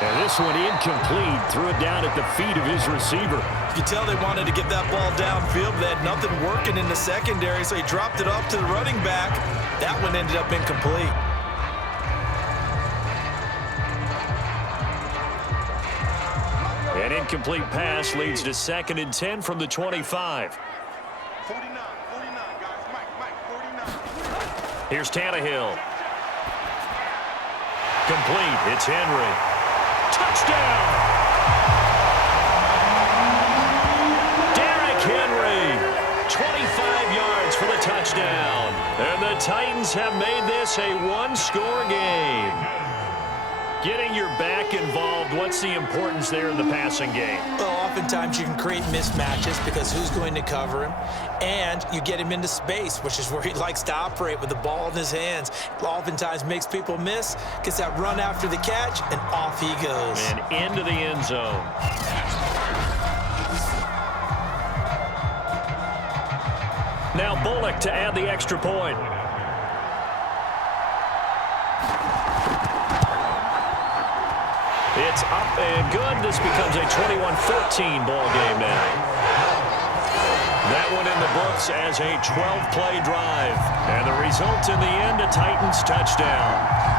And this one incomplete. Threw it down at the feet of his receiver. You could tell they wanted to get that ball downfield, but they had nothing working in the secondary, so he dropped it off to the running back. That one ended up incomplete. An incomplete pass leads to 2nd and 10 from the 25. 49, guys. Mike, 49. Here's Tannehill. Complete. It's Henry. Touchdown! Derrick Henry. 25 yards for the touchdown. And the Titans have made this a one-score game. Getting your back involved, what's the importance there in the passing game? Well, oftentimes you can create mismatches because who's going to cover him? And you get him into space, which is where he likes to operate with the ball in his hands. Oftentimes makes people miss, gets that run after the catch, and off he goes. And into the end zone. Now Bullock to add the extra point. It's up and good. This becomes a 21-14 ball game now. That one in the books as a 12-play drive. And the result in the end, a Titans touchdown.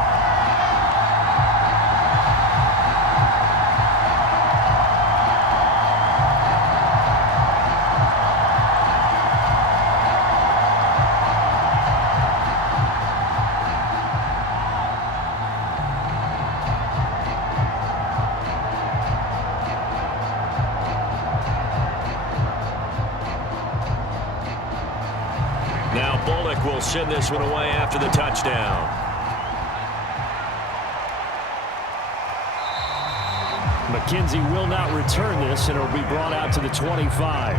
Now Bullock will send this one away after the touchdown. McKenzie will not return this, and it will be brought out to the 25.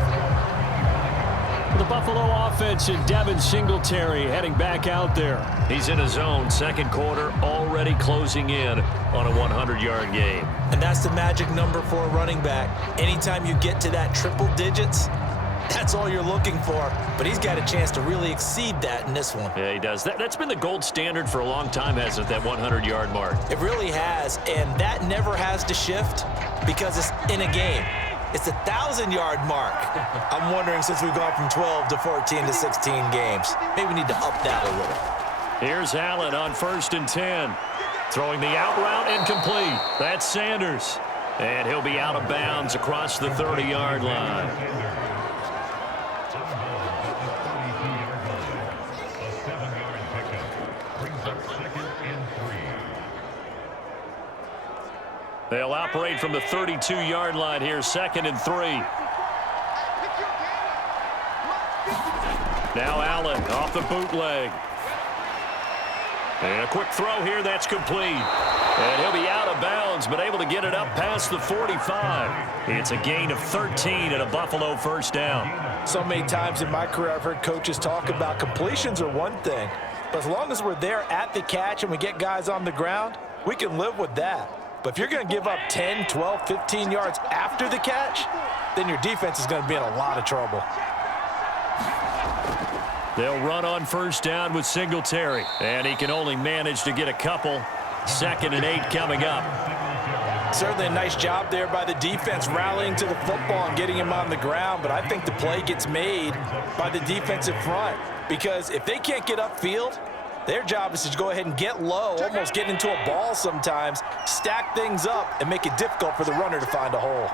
The Buffalo offense and Devin Singletary heading back out there. He's in his zone, second quarter, already closing in on a 100-yard game. And that's the magic number for a running back. Anytime you get to that triple digits, that's all you're looking for. But he's got a chance to really exceed that in this one. Yeah, he does. That's been the gold standard for a long time, hasn't it, that 100-yard mark? It really has, and that never has to shift because it's in a game. It's a 1,000-yard mark. I'm wondering, since we've gone from 12 to 14 to 16 games, maybe we need to up that a little. Here's Allen on 1st and 10. Throwing the out route incomplete. That's Sanders. And he'll be out of bounds across the 30-yard line. They'll operate from the 32-yard line here, 2nd and 3. Now Allen off the bootleg. And a quick throw here, that's complete. And he'll be out of bounds, but able to get it up past the 45. It's a gain of 13 and a Buffalo first down. So many times in my career I've heard coaches talk about completions are one thing, but as long as we're there at the catch and we get guys on the ground, we can live with that. But if you're going to give up 10, 12, 15 yards after the catch, then your defense is going to be in a lot of trouble. They'll run on first down with Singletary, and he can only manage to get a couple. 2nd and 8 coming up. Certainly a nice job there by the defense rallying to the football and getting him on the ground, but I think the play gets made by the defensive front because if they can't get upfield, their job is to go ahead and get low, almost get into a ball sometimes, stack things up, and make it difficult for the runner to find a hole.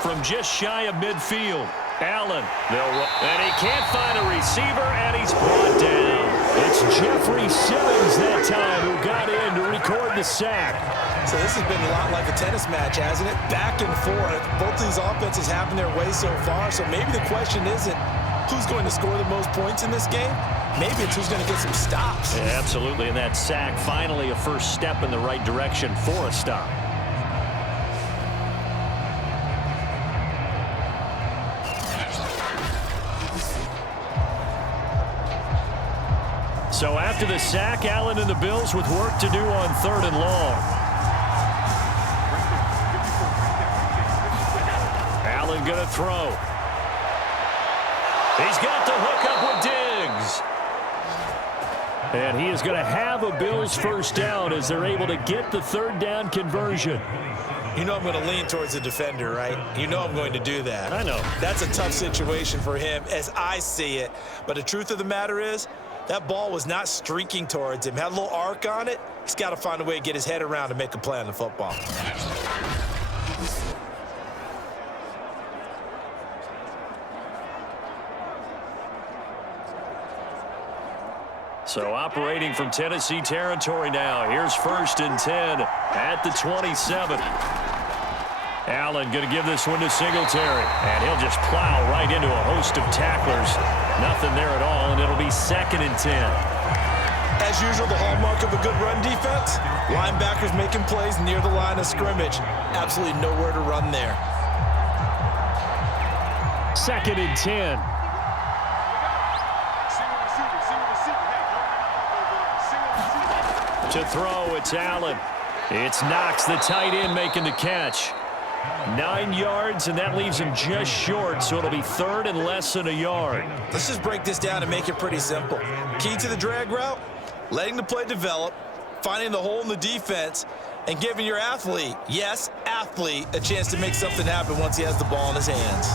From just shy of midfield, Allen. And he can't find a receiver, and he's brought down. It's Jeffrey Simmons that time who got in to record the sack. So this has been a lot like a tennis match, hasn't it? Back and forth. Both these offenses having their way so far. So maybe the question isn't who's going to score the most points in this game. Maybe it's who's going to get some stops. Yeah, absolutely. And that sack, finally a first step in the right direction for a stop. So after the sack, Allen and the Bills with work to do on 3rd and long. Allen going to throw. He's got the hook up with Diggs. And he is going to have a Bills first down as they're able to get the 3rd down conversion. You know I'm going to lean towards the defender, right? You know I'm going to do that. I know. That's a tough situation for him as I see it. But the truth of the matter is, that ball was not streaking towards him. Had a little arc on it. He's got to find a way to get his head around and make a play on the football. So operating from Tennessee territory now. Here's 1st and 10 at the 27. Allen going to give this one to Singletary. And he'll just plow right into a host of tacklers. Nothing there at all, and it'll be 2nd and 10. As usual, the hallmark of a good run defense, linebackers making plays near the line of scrimmage. Absolutely nowhere to run there. 2nd and 10. To throw, it's Allen. It's Knox, the tight end, making the catch. 9 yards, and that leaves him just short, so it'll be 3rd and less than a yard. Let's just break this down and make it pretty simple. Key to the drag route, letting the play develop, finding the hole in the defense, and giving your athlete, yes, athlete, a chance to make something happen once he has the ball in his hands.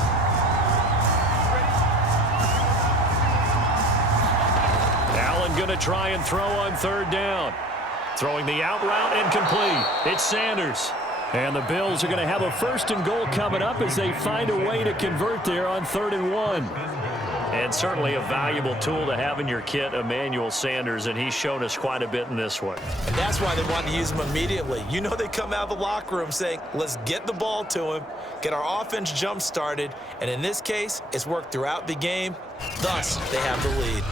Allen going to try and throw on 3rd down. Throwing the out route incomplete. It's Sanders. And the Bills are going to have a 1st and goal coming up as they find a way to convert there on 3rd and 1. And certainly a valuable tool to have in your kit, Emmanuel Sanders, and he's shown us quite a bit in this one. And that's why they want to use him immediately. You know they come out of the locker room saying, let's get the ball to him, get our offense jump-started, and in this case, it's worked throughout the game. Thus, they have the lead.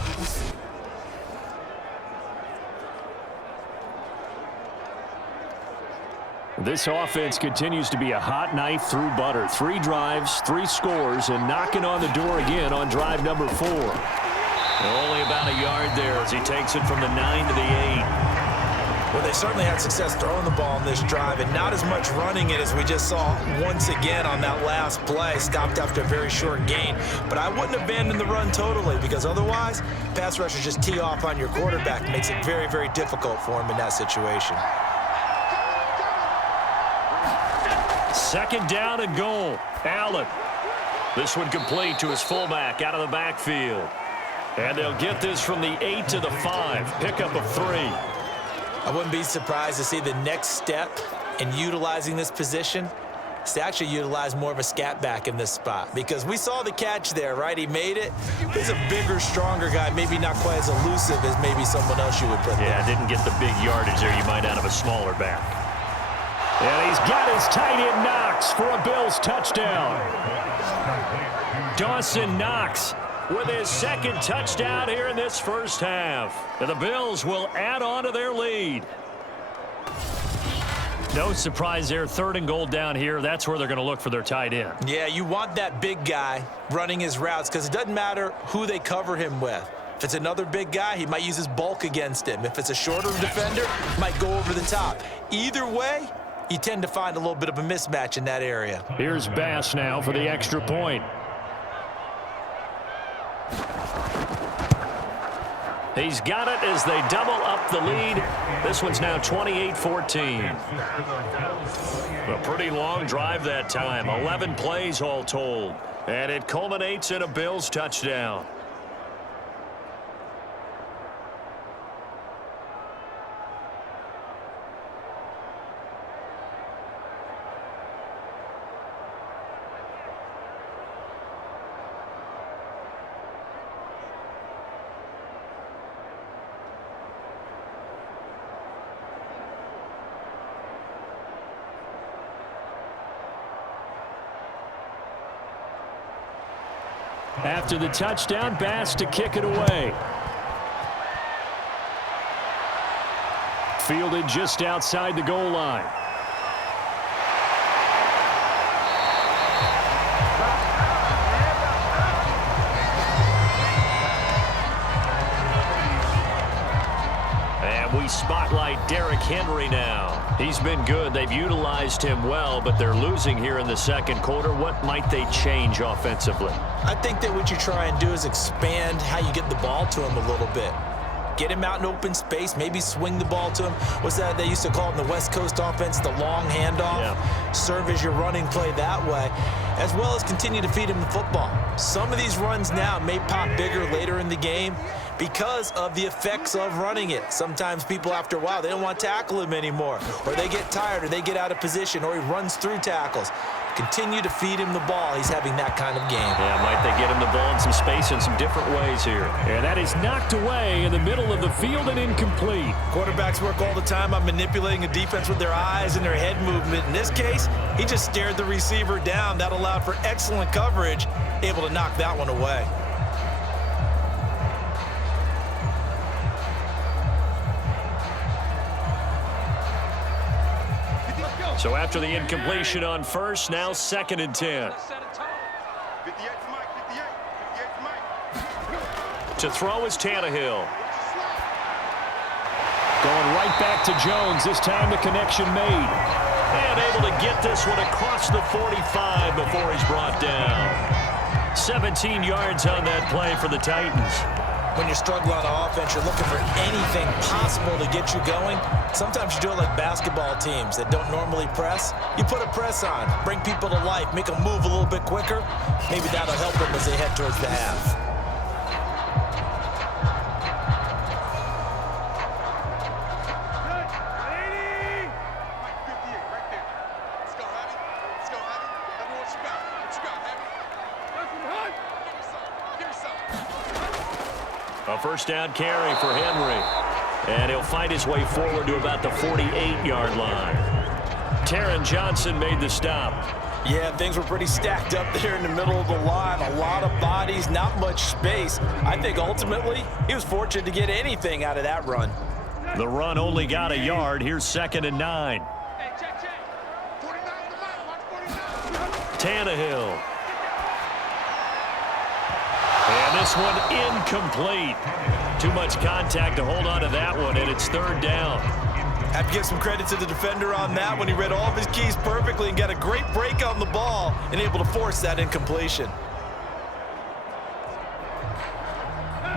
This offense continues to be a hot knife through butter. 3 drives, 3 scores, and knocking on the door again on drive number 4. Only about a yard there as he takes it from the 9 to the 8. Well, they certainly had success throwing the ball on this drive and not as much running it as we just saw once again on that last play. Stopped after a very short gain. But I wouldn't abandon the run totally because otherwise, pass rushers just tee off on your quarterback. It makes it very, very difficult for him in that situation. 2nd down and goal. Allen. This one complete to his fullback out of the backfield. And they'll get this from the 8 to the 5. Pickup of 3. I wouldn't be surprised to see the next step in utilizing this position is to actually utilize more of a scat back in this spot. Because we saw the catch there, right? He made it. He's a bigger, stronger guy, maybe not quite as elusive as maybe someone else you would put there. Yeah, didn't get the big yardage there you might out of a smaller back. And he's got his tight end Knox for a Bills touchdown. Dawson Knox with his 2nd touchdown here in this first half. And the Bills will add on to their lead. No surprise there, 3rd and goal down here. That's where they're going to look for their tight end. Yeah, you want that big guy running his routes because it doesn't matter who they cover him with. If it's another big guy, he might use his bulk against him. If it's a shorter defender, he might go over the top. Either way, you tend to find a little bit of a mismatch in that area. Here's Bass now for the extra point. He's got it as they double up the lead. This one's now 28-14. A pretty long drive that time. 11 plays all told. And it culminates in a Bills touchdown. After the touchdown, Bass to kick it away. Fielded just outside the goal line. And we spotlight Derrick Henry now. He's been good. They've utilized him well, but they're losing here in the second quarter. What might they change offensively? I think that what you try and do is expand how you get the ball to him a little bit. Get him out in open space, maybe swing the ball to him. What's that they used to call it in the West Coast offense, the long handoff? Yeah. Serve as your running play that way, as well as continue to feed him the football. Some of these runs now may pop bigger later in the game because of the effects of running it. Sometimes people, after a while, they don't want to tackle him anymore, or they get tired, or they get out of position, or he runs through tackles. Continue to feed him the ball. He's having that kind of game. Yeah, might they get him the ball in some space in some different ways here. And that is knocked away in the middle of the field and incomplete. Quarterbacks work all the time on manipulating a defense with their eyes and their head movement. In this case, he just stared the receiver down. That allowed for excellent coverage, able to knock that one away. So after the incompletion on first, now 2nd and 10. 58 to Mike, 58 to Mike. To throw is Tannehill. Going right back to Jones. This time the connection made. And able to get this one across the 45 before he's brought down. 17 yards on that play for the Titans. When you're struggling on offense, you're looking for anything possible to get you going. Sometimes you do it like basketball teams that don't normally press. You put a press on, bring people to life, make them move a little bit quicker. Maybe that'll help them as they head towards the half. A first down carry for Henry. And he'll find his way forward to about the 48-yard line. Taron Johnson made the stop. Yeah, things were pretty stacked up there in the middle of the line. A lot of bodies, not much space. I think ultimately he was fortunate to get anything out of that run. The run only got a yard. Here's 2nd and 9. Hey, check. 49 on the line, watch 49. Tannehill. And this one incomplete. Too much contact to hold on to that one, and it's 3rd down. Have to give some credit to the defender on that one. He read all of his keys perfectly and got a great break on the ball and able to force that incompletion.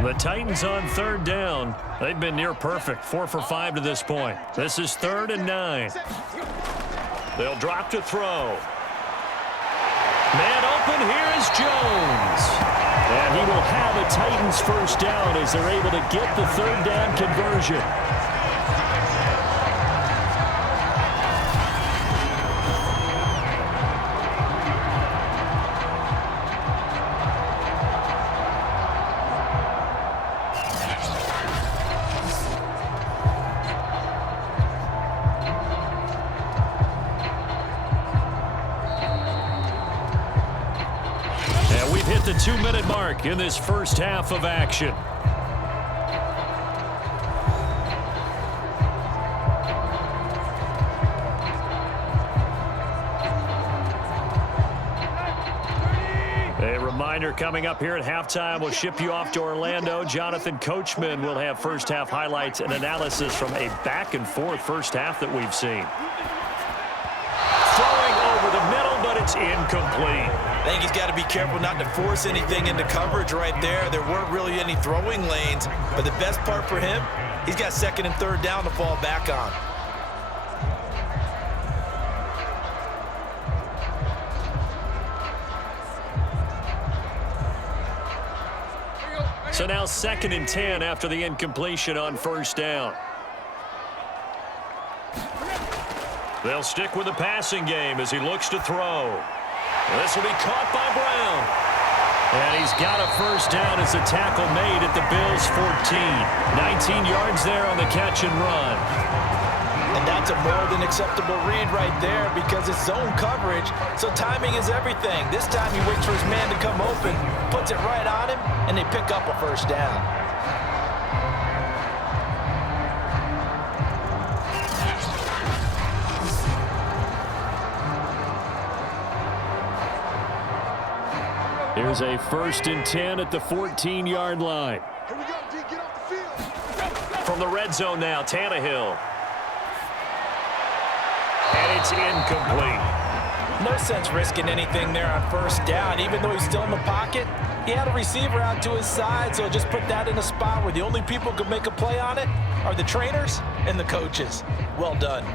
The Titans on 3rd down. They've been near perfect, 4 for 5 to this point. This is 3rd and 9. They'll drop to throw. Man open, here is Jones. And he will have a Titans first down as they're able to get the 3rd down conversion. And we've hit the 2-minute mark in this first half of action. A reminder coming up here at halftime. We'll ship you off to Orlando. Jonathan Coachman will have first half highlights and analysis from a back-and-forth first half that we've seen. Throwing over the middle, but it's incomplete. I think he's got to be careful not to force anything into coverage right there. There weren't really any throwing lanes, but the best part for him, he's got 2nd and 3rd down to fall back on. So now 2nd and 10 after the incompletion on first down. They'll stick with the passing game as he looks to throw. This will be caught by Brown. And he's got a first down as the tackle made at the Bills' 14. 19 yards there on the catch and run. And that's a more than acceptable read right there because it's zone coverage, so timing is everything. This time he waits for his man to come open, puts it right on him, and they pick up a first down. Here's a 1st and 10 at the 14-yard line. Here we go, D. Get off the field. From the red zone now, Tannehill. And it's incomplete. No sense risking anything there on first down. Even though he's still in the pocket, he had a receiver out to his side, so just put that in a spot where the only people who can make a play on it are the trainers and the coaches. Well done.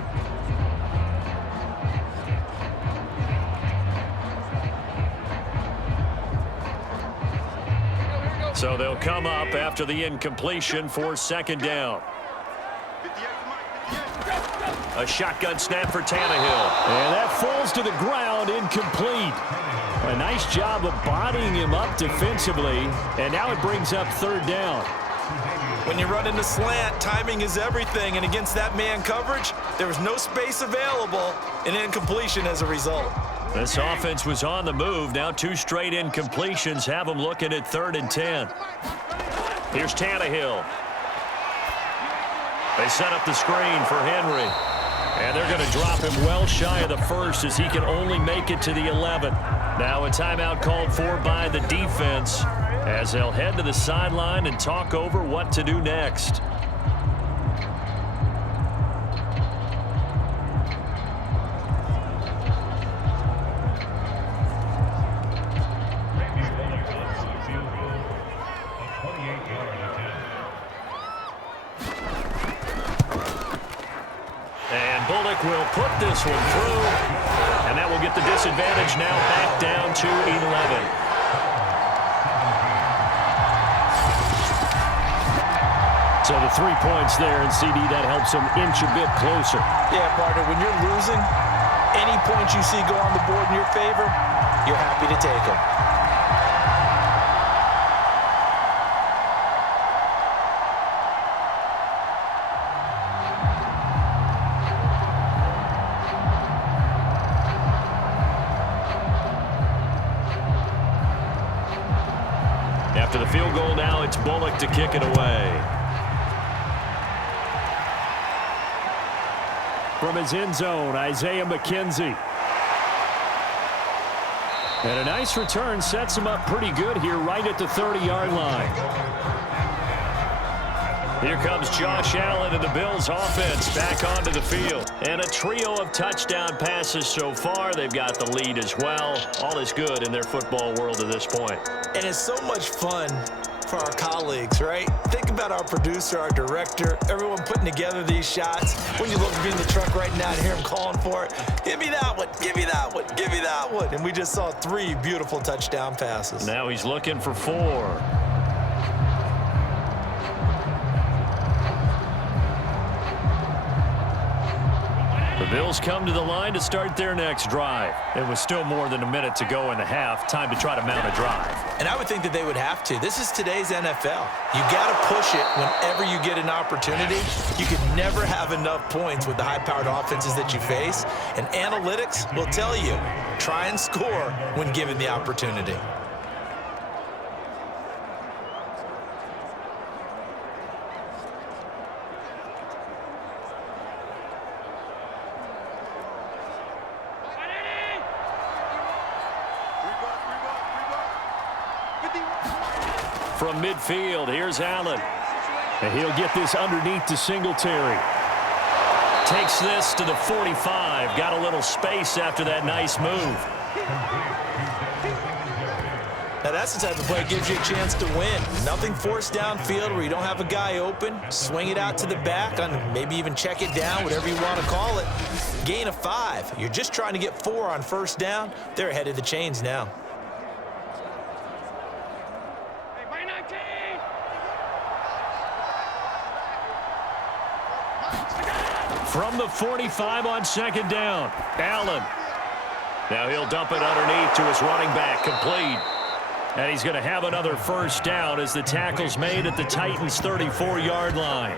So they'll come up after the incompletion for 2nd down. A shotgun snap for Tannehill. And that falls to the ground, incomplete. A nice job of bodying him up defensively. And now it brings up 3rd down. When you run into slant, timing is everything. And against that man coverage, there was no space available, and incompletion as a result. This offense was on the move. Now 2 straight incompletions have them looking at 3rd and 10. Here's Tannehill. They set up the screen for Henry. And they're going to drop him well shy of the 1st as he can only make it to the 11. Now a timeout called for by the defense as they'll head to the sideline and talk over what to do next. Will put this one through, and that will get the disadvantage now back down to 11. So the 3 points there, and CD, that helps them inch a bit closer. Yeah, partner, when you're losing, any points you see go on the board in your favor, you're happy to take them. After the field goal now, it's Bullock to kick it away. From his end zone, Isaiah McKenzie. And a nice return sets him up pretty good here right at the 30-yard line. Here comes Josh Allen and the Bills offense back onto the field. And a trio of touchdown passes so far. They've got the lead as well. All is good in their football world at this point. And it's so much fun for our colleagues, right? Think about our producer, our director, everyone putting together these shots. When you look at me in the truck right now and hear him calling for it, give me that one, give me that one, give me that one. And we just saw 3 beautiful touchdown passes. Now he's looking for 4. The Bills come to the line to start their next drive. It was still more than a minute to go in the half. Time to try to mount a drive. And I would think that they would have to. This is today's NFL. You got to push it whenever you get an opportunity. You can never have enough points with the high-powered offenses that you face. And analytics will tell you, try and score when given the opportunity. From midfield, here's Allen. And he'll get this underneath to Singletary. Takes this to the 45. Got a little space after that nice move. Now that's the type of play that gives you a chance to win. Nothing forced downfield where you don't have a guy open. Swing it out to the back, on maybe even check it down, whatever you want to call it. Gain of 5. You're just trying to get 4 on first down. They're ahead of the chains now. From the 45 on second down, Allen. Now he'll dump it underneath to his running back, complete. And he's going to have another first down as the tackle's made at the Titans' 34-yard line.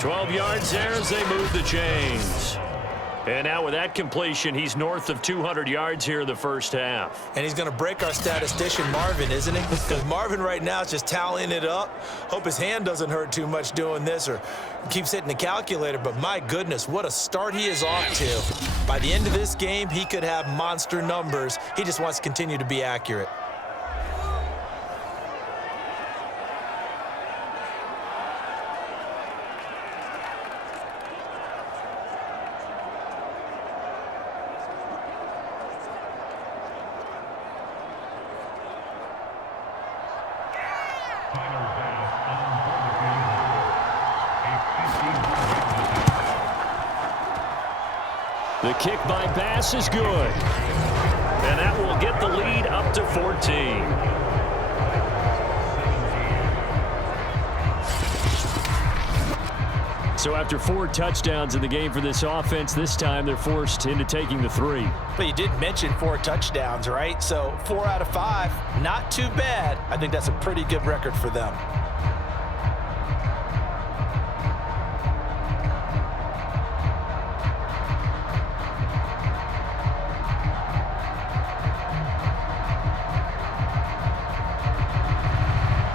12 yards there as they move the chains. And now with that completion, he's north of 200 yards here in the first half. And he's going to break our statistician Marvin, isn't he? Because Marvin right now is just tallying it up. Hope his hand doesn't hurt too much doing this or keeps hitting the calculator. But my goodness, what a start he is off to. By the end of this game, he could have monster numbers. He just wants to continue to be accurate. The kick by Bass is good. And that will get the lead up to 14. So after 4 touchdowns in the game for this offense, this time they're forced into taking the 3. But you did mention 4 touchdowns, right? So 4 out of 5, not too bad. I think that's a pretty good record for them.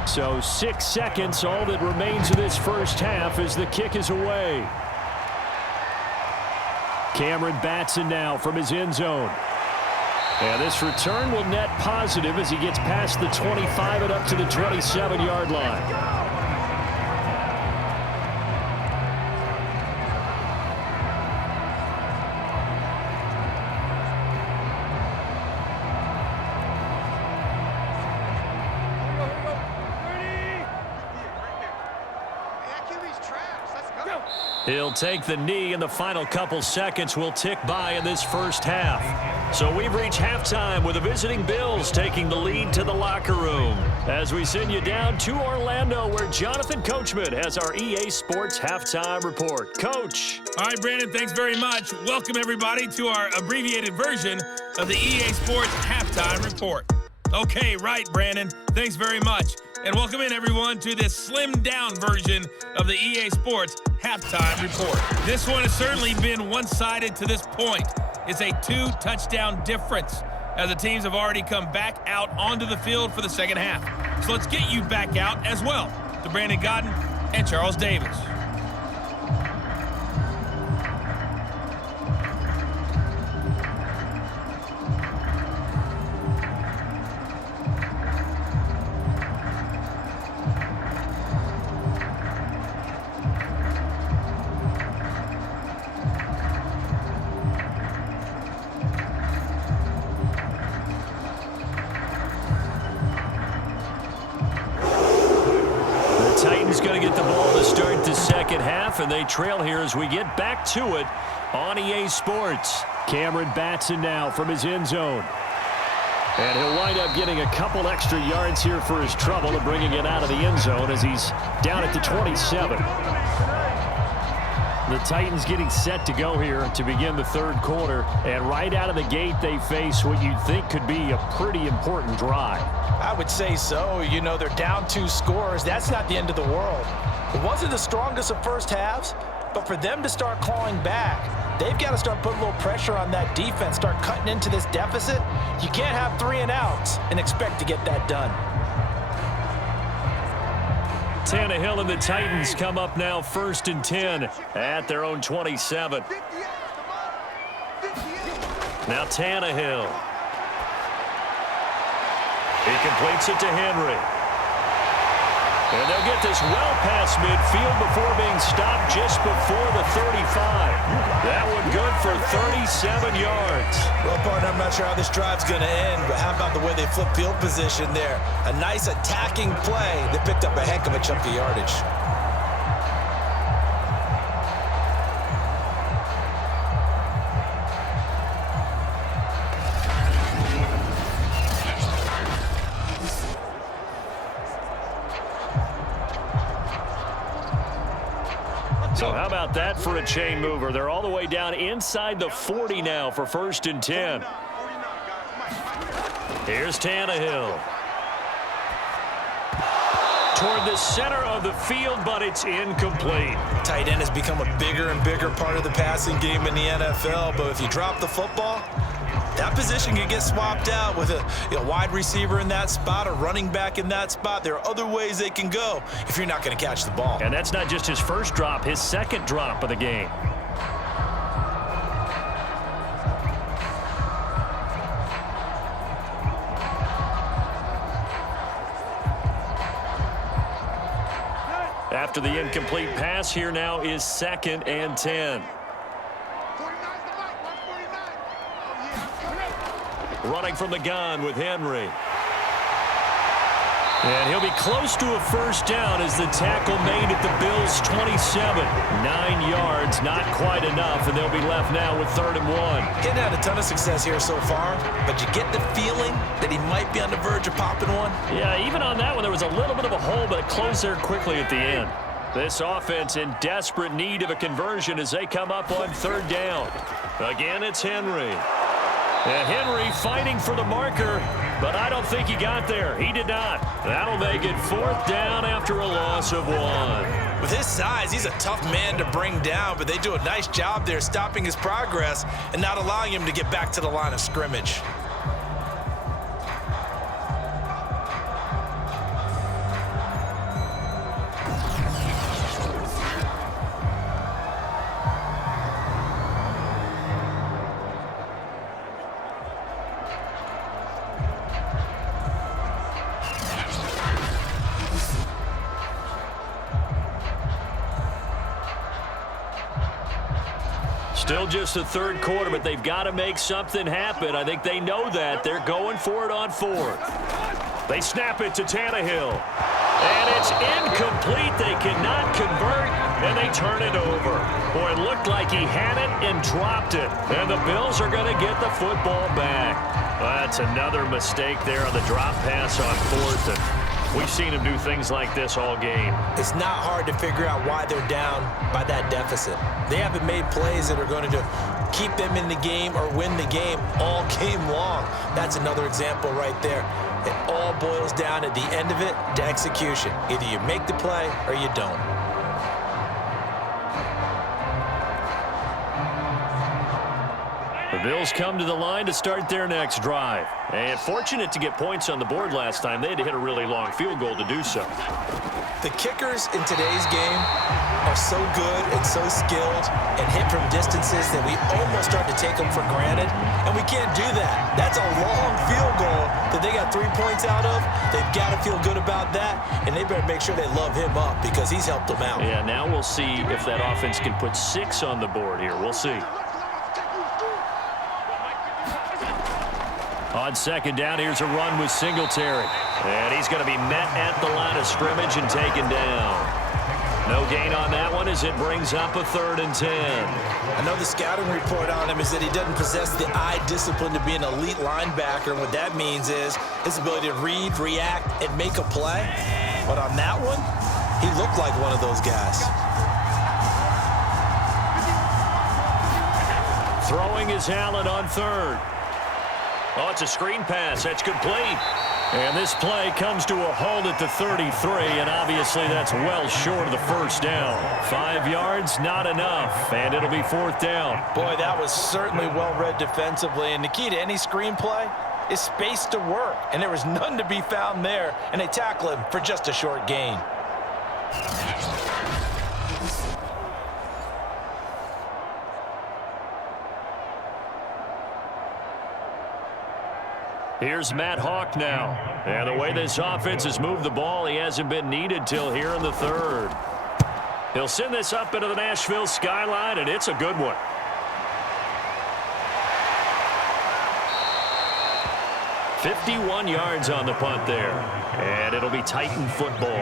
So 6 seconds, all that remains of this first half as the kick is away. Cameron Batson now from his end zone. And this return will net positive as he gets past the 25 and up to the 27-yard line. He'll take the knee, and the final couple seconds will tick by in this first half. So we've reached halftime with the visiting Bills taking the lead to the locker room. As we send you down to Orlando, where Jonathan Coachman has our EA Sports Halftime Report. Coach. All right, Brandon, thanks very much. Welcome, everybody, to our abbreviated version of the EA Sports Halftime Report. Okay, right, Brandon. Thanks very much. And welcome in, everyone, to this slimmed-down version of the EA Sports Halftime Report. This one has certainly been one-sided to this point. It's a 2-touchdown difference as the teams have already come back out onto the field for the second half. So let's get you back out as well to Brandon Godden and Charles Davis. Going to get the ball to start the second half, and they trail here as we get back to it on EA Sports. Cameron Batson now from his end zone. And he'll wind up getting a couple extra yards here for his trouble and bringing it out of the end zone as he's down at the 27. The Titans getting set to go here to begin the third quarter. And right out of the gate, they face what you'd think could be a pretty important drive. I would say so. You know, they're down 2 scores. That's not the end of the world. It wasn't the strongest of first halves, but for them to start clawing back, they've got to start putting a little pressure on that defense, start cutting into this deficit. You can't have 3 and outs and expect to get that done. Tannehill and the Titans come up now 1st and 10 at their own 27. Now Tannehill. He completes it to Henry. And they'll get this well past midfield before being stopped just before the 35. That one good for 37 yards. Well, partner, I'm not sure how this drive's going to end, but how about the way they flip field position there? A nice attacking play that picked up a heck of a chunk of yardage. So how about that for a chain mover? They're all the way down inside the 40 now for 1st and 10. Here's Tannehill. toward the center of the field, but it's incomplete. Tight end has become a bigger and bigger part of the passing game in the NFL, but if you drop the football, that position can get swapped out with a wide receiver in that spot, a running back in that spot. There are other ways they can go if you're not going to catch the ball. And that's not just his first drop, his second drop of the game. After the incomplete pass, here now is 2nd and 10. Running from the gun with Henry. And he'll be close to a first down as the tackle made at the Bills' 27. 9 yards, not quite enough, and they'll be left now with 3rd and 1. He hadn't had a ton of success here so far, but you get the feeling that he might be on the verge of popping one. Yeah, even on that one, there was a little bit of a hole, but it closed there quickly at the end. This offense in desperate need of a conversion as they come up on 3rd down. Again, it's Henry. And Henry fighting for the marker, but I don't think he got there. He did not. That'll make it 4th down after a loss of 1. With his size, he's a tough man to bring down, but they do a nice job there stopping his progress and not allowing him to get back to the line of scrimmage. Still just the 3rd quarter, but they've got to make something happen. I think they know that. They're going for it on 4th. They snap it to Tannehill. And it's incomplete. They cannot convert, and they turn it over. Boy, it looked like he had it and dropped it. And the Bills are going to get the football back. Well, that's another mistake there on the drop pass on 4th. And we've seen him do things like this all game. It's not hard to figure out why they're down by that deficit. They haven't made plays that are going to keep them in the game or win the game all game long. That's another example right there. It all boils down at the end of it to execution. Either you make the play or you don't. The Bills come to the line to start their next drive. And fortunate to get points on the board last time. They had to hit a really long field goal to do so. The kickers in today's game are so good and so skilled and hit from distances that we almost start to take them for granted, and we can't do that. That's a long field goal that they got 3 points out of. They've got to feel good about that, and they better make sure they love him up because he's helped them out. Yeah, now we'll see if that offense can put 6 on the board here. We'll see. On 2nd down, here's a run with Singletary. And he's going to be met at the line of scrimmage and taken down. No gain on that one as it brings up a 3rd and 10. I know the scouting report on him is that he doesn't possess the eye discipline to be an elite linebacker. And what that means is his ability to read, react, and make a play. But on that one, he looked like one of those guys. Throwing is Allen on 3rd. Oh, it's a screen pass. That's complete. And this play comes to a halt at the 33, and obviously that's well short of the first down. 5 yards, not enough, and it'll be 4th down. Boy, that was certainly well-read defensively, and the key to any screenplay is space to work, and there was none to be found there, and they tackle him for just a short gain. Here's Matt Hawk now. And the way this offense has moved the ball, he hasn't been needed till here in the 3rd. He'll send this up into the Nashville skyline, and it's a good one. "51 yards on the punt there. And it'll be Titan football.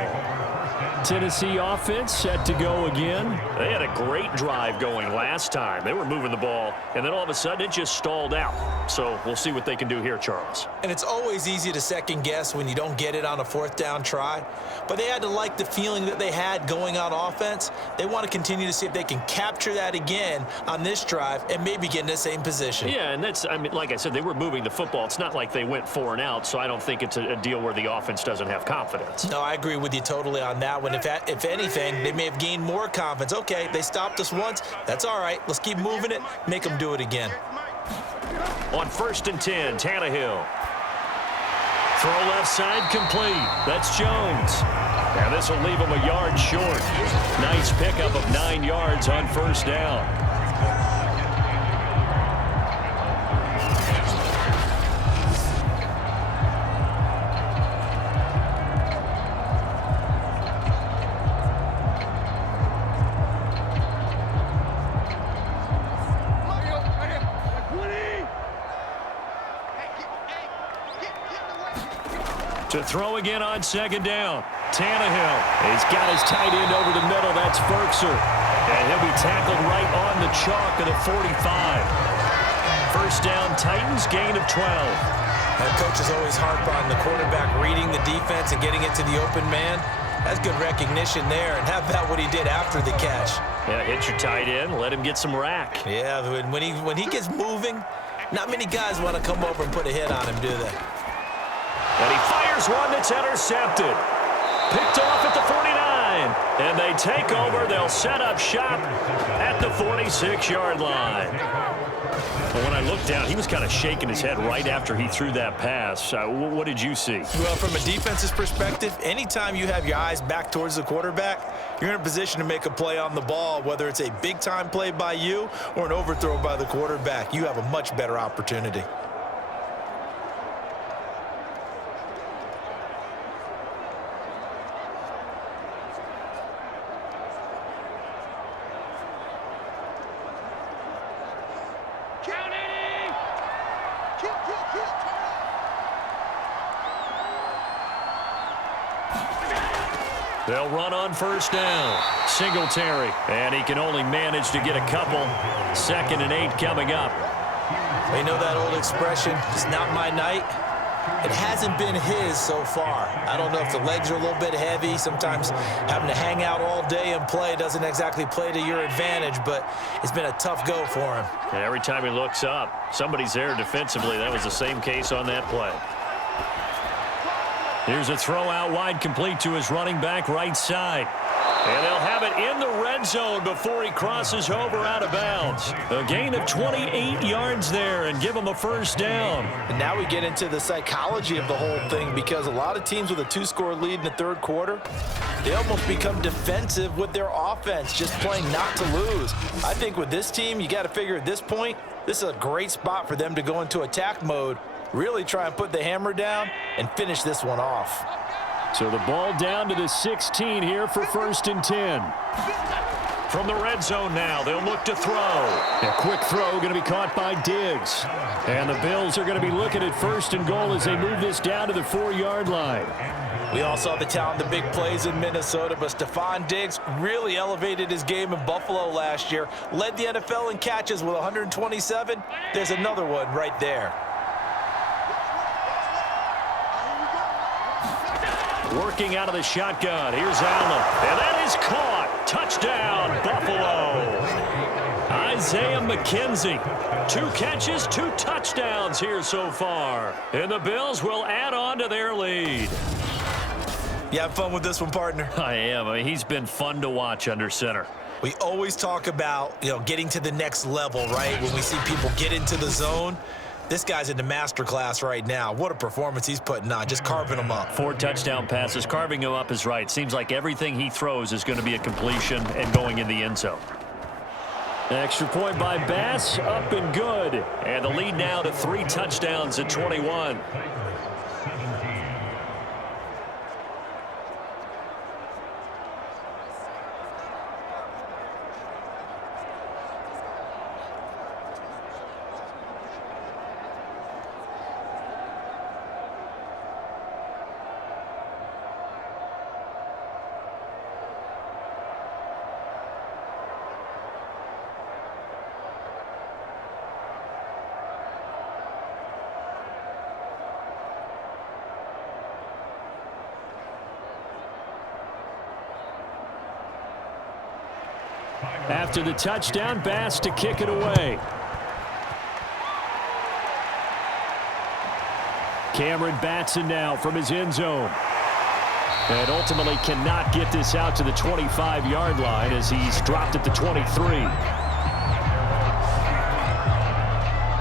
Tennessee offense set to go again. They had a great drive going last time. They were moving the ball, and then all of a sudden it just stalled out. So we'll see what they can do here, Charles. And it's always easy to second guess when you don't get it on a fourth down try. But they had to like the feeling that they had going on offense. They want to continue to see if they can capture that again on this drive and maybe get in the same position. Yeah, and that's, I mean, like I said, they were moving the football. It's not like they went 4 and out, so I don't think it's a deal where the offense doesn't have confidence. No, I agree with you totally on that one. If anything, they may have gained more confidence. Okay, they stopped us once. That's all right. Let's keep moving it. Make them do it again. On 1st and 10, Tannehill. Throw left side complete. That's Jones. And this will leave him a yard short. Nice pickup of 9 yards on 1st down. To throw again on 2nd down. Tannehill. He's got his tight end over the middle. That's Ferkser. And he'll be tackled right on the chalk at the 45. 1st down, Titans, gain of 12. And coaches always harp on the quarterback reading the defense and getting it to the open man. That's good recognition there. And how about what he did after the catch? Yeah, hit your tight end. Let him get some rack. Yeah, when he gets moving, not many guys want to come over and put a hit on him, do they? And he fires one that's intercepted. Picked off at the 49. And they take over. They'll set up shop at the 46-yard line. Well, when I looked down, he was kind of shaking his head right after he threw that pass. What did you see? Well, from a defense's perspective, anytime you have your eyes back towards the quarterback, you're in a position to make a play on the ball, whether it's a big-time play by you or an overthrow by the quarterback. You have a much better opportunity. They'll run on 1st down. Singletary. And he can only manage to get a couple. 2nd and 8 coming up. You know that old expression, it's not my night? It hasn't been his so far. I don't know if the legs are a little bit heavy. Sometimes having to hang out all day and play doesn't exactly play to your advantage, but it's been a tough go for him. And every time he looks up, somebody's there defensively. That was the same case on that play. Here's a throw out wide, complete to his running back right side. And they'll have it in the red zone before he crosses over out of bounds. A gain of 28 yards there and give him a 1st down. And now we get into the psychology of the whole thing, because a lot of teams with a 2-score lead in the 3rd quarter, they almost become defensive with their offense, just playing not to lose. I think with this team, you got to figure at this point, this is a great spot for them to go into attack mode, really try and put the hammer down and finish this one off. So the ball down to the 16 here for 1st and 10. From the red zone now, they'll look to throw. A quick throw going to be caught by Diggs. And the Bills are going to be looking at 1st and goal as they move this down to the 4-yard line. We all saw the talent, the big plays in Minnesota, but Stephon Diggs really elevated his game in Buffalo last year. Led the NFL in catches with 127. There's another one right there. Working out of the shotgun. Here's Allen. And that is caught. Touchdown, Buffalo. Isaiah McKenzie. 2 catches, 2 touchdowns here so far. And the Bills will add on to their lead. You have fun with this one, partner? I am. I mean, he's been fun to watch under center. We always talk about, getting to the next level, right? When we see people get into the zone. This guy's in the master class right now. What a performance he's putting on, just carving them up. 4 touchdown passes. Carving him up is right. Seems like everything he throws is going to be a completion and going in the end zone. Extra point by Bass, up and good. And the lead now to 3 touchdowns at 21. After the touchdown, Bass to kick it away. Cameron Batson now from his end zone. And ultimately cannot get this out to the 25-yard line as he's dropped at the 23.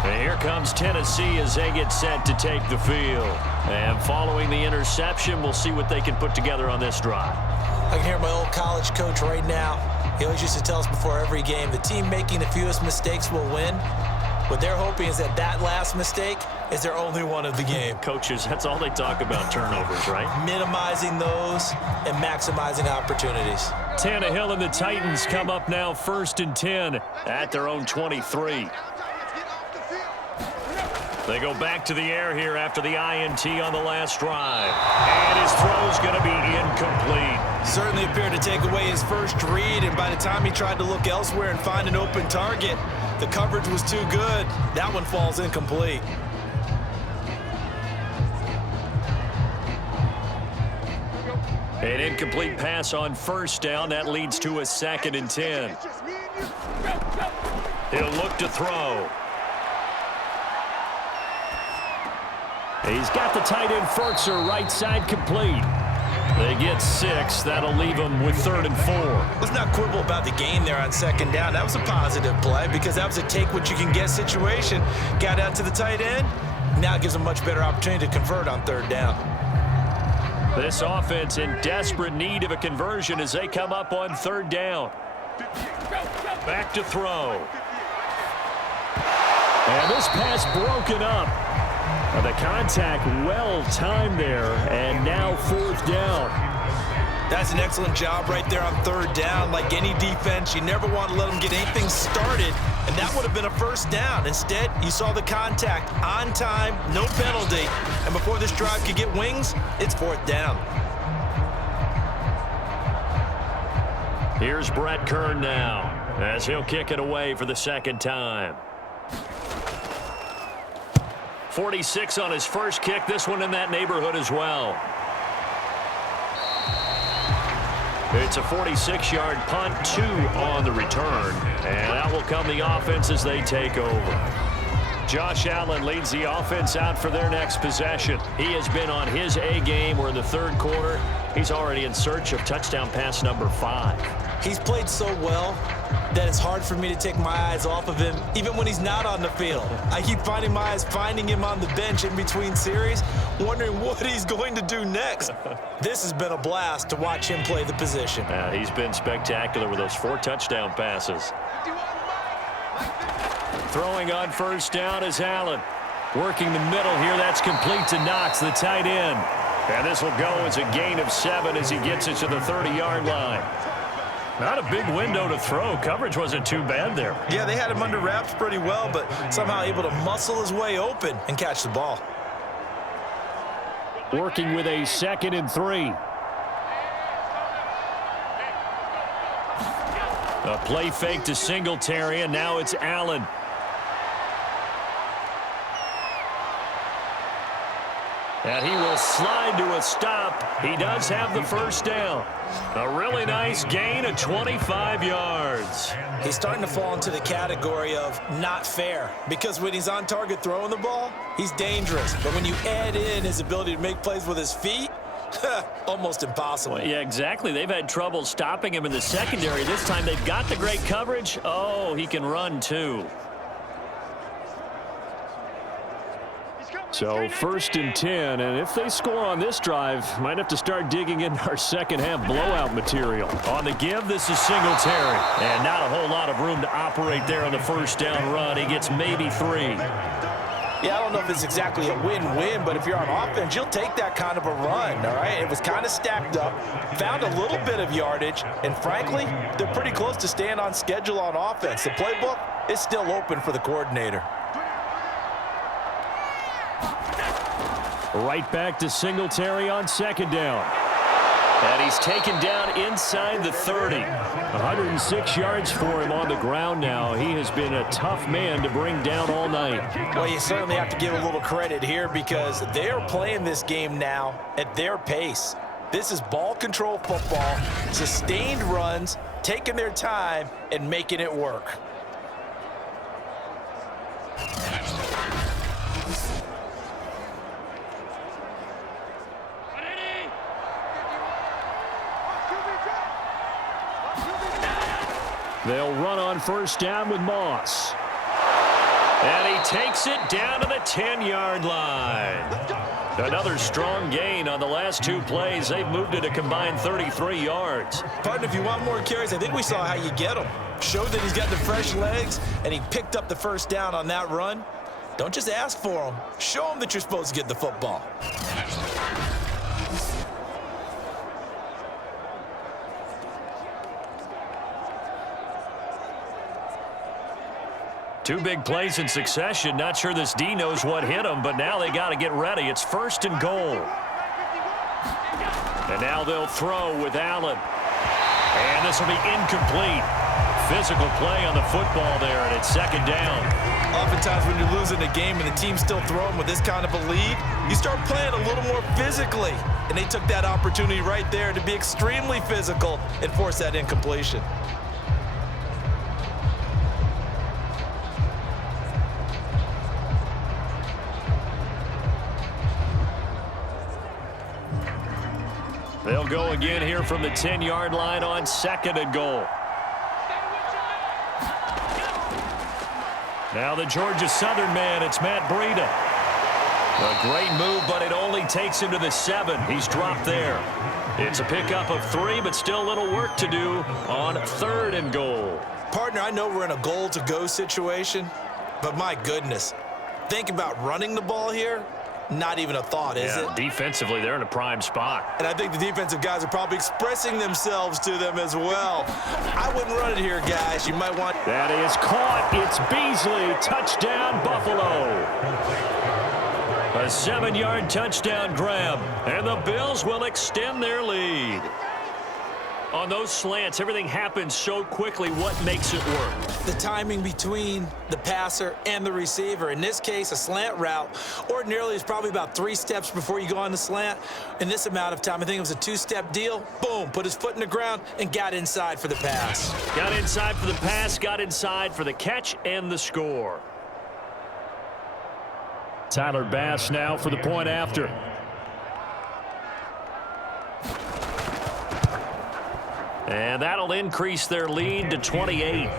And here comes Tennessee as they get set to take the field. And following the interception, we'll see what they can put together on this drive. I can hear my old college coach right now. He always used to tell us before every game, the team making the fewest mistakes will win. What they're hoping is that last mistake is their only one of the game. Coaches, that's all they talk about, turnovers, right? Minimizing those and maximizing opportunities. Tannehill and the Titans come up now 1st and 10 at their own 23. They go back to the air here after the INT on the last drive. And his throw's going to be incomplete. Certainly appeared to take away his first read, and by the time he tried to look elsewhere and find an open target, the coverage was too good. That one falls incomplete. An incomplete pass on 1st down. That leads to a 2nd and 10. He'll look to throw. He's got the tight end Furtzer right side complete. They get 6. That'll leave them with 3rd and 4. Let's not quibble about the gain there on 2nd down. That was a positive play because that was a take-what-you-can-get situation. Got out to the tight end. Now it gives them much better opportunity to convert on 3rd down. This offense in desperate need of a conversion as they come up on 3rd down. Back to throw. And this pass broken up. The contact well timed there, and now 4th down. That's an excellent job right there on 3rd down. Like any defense, you never want to let them get anything started, and that would have been a 1st down. Instead, you saw the contact on time, no penalty, and before this drive could get wings, it's 4th down. Here's Brett Kern now as he'll kick it away for the 2nd time. 46 on his first kick. This one in that neighborhood as well. It's a 46-yard punt, 2 on the return. And that will come the offense as they take over. Josh Allen leads the offense out for their next possession. He has been on his A game. We're in the 3rd quarter. He's already in search of touchdown pass number 5. He's played so well that it's hard for me to take my eyes off of him, even when he's not on the field. I keep finding my eyes finding him on the bench in between series, wondering what he's going to do next. This has been a blast to watch him play the position. He's been spectacular with those 4 touchdown passes. Throwing on 1st down is Allen. Working the middle here. That's complete to Knox, the tight end. And this will go as a gain of 7 as he gets it to the 30-yard line. Not a big window to throw. Coverage wasn't too bad there. Yeah, they had him under wraps pretty well, but somehow able to muscle his way open and catch the ball. Working with a 2nd and 3. A play fake to Singletary, and now it's Allen. And he will slide to a stop. He does have the 1st down. A really nice gain of 25 yards. He's starting to fall into the category of not fair, because when he's on target throwing the ball, he's dangerous. But when you add in his ability to make plays with his feet, almost impossible. Well, yeah, exactly. They've had trouble stopping him in the secondary. This time they've got the great coverage. Oh, he can run too. So 1st and 10, and if they score on this drive, might have to start digging into our second half blowout material. On the give, this is Singletary, and not a whole lot of room to operate there on the 1st down run. He gets maybe 3. Yeah, I don't know if it's exactly a win-win, but if you're on offense, you'll take that kind of a run, all right? It was kind of stacked up, found a little bit of yardage, and frankly, they're pretty close to staying on schedule on offense. The playbook is still open for the coordinator. Right back to Singletary on 2nd down. And he's taken down inside the 30. 106 yards for him on the ground now. He has been a tough man to bring down all night. Well, you certainly have to give a little credit here because they're playing this game now at their pace. This is ball control football, sustained runs, taking their time and making it work. They'll run on first down with Moss. And he takes it down to the 10-yard line. Another strong gain on the last two plays. They've moved it a combined 33 yards. Partner, if you want more carries, I think we saw how you get him. Showed that he's got the fresh legs, and he picked up the first down on that run. Don't just ask for him. Show him that you're supposed to get the football. Two big plays in succession. Not sure this D knows what hit him, but now they got to get ready. It's 1st and goal. And now they'll throw with Allen. And this will be incomplete. Physical play on the football there, and it's 2nd down. Oftentimes when you're losing a game and the team's still throwing with this kind of a lead, you start playing a little more physically. And they took that opportunity right there to be extremely physical and force that incompletion. They'll go again here from the 10-yard line on 2nd and goal. Now the Georgia Southern man, it's Matt Breida. A great move, but it only takes him to the 7. He's dropped there. It's a pickup of 3, but still a little work to do on 3rd and goal. Partner, I know we're in a goal-to-go situation, but my goodness, think about running the ball here. Not even a thought, is it? Defensively, they're in a prime spot. And I think the defensive guys are probably expressing themselves to them as well. I wouldn't run it here, guys. You might want... That is caught. It's Beasley. Touchdown, Buffalo. A 7-yard touchdown grab. And the Bills will extend their lead. On those slants, everything happens so quickly. What makes it work? The timing between the passer and the receiver. In this case, a slant route ordinarily is probably about 3 steps before you go on the slant. In this amount of time, I think it was a 2-step deal. Boom, put his foot in the ground and got inside for the pass. Got inside for the pass, got inside for the catch and the score. Tyler Bass now for the point after. And that'll increase their lead to 28.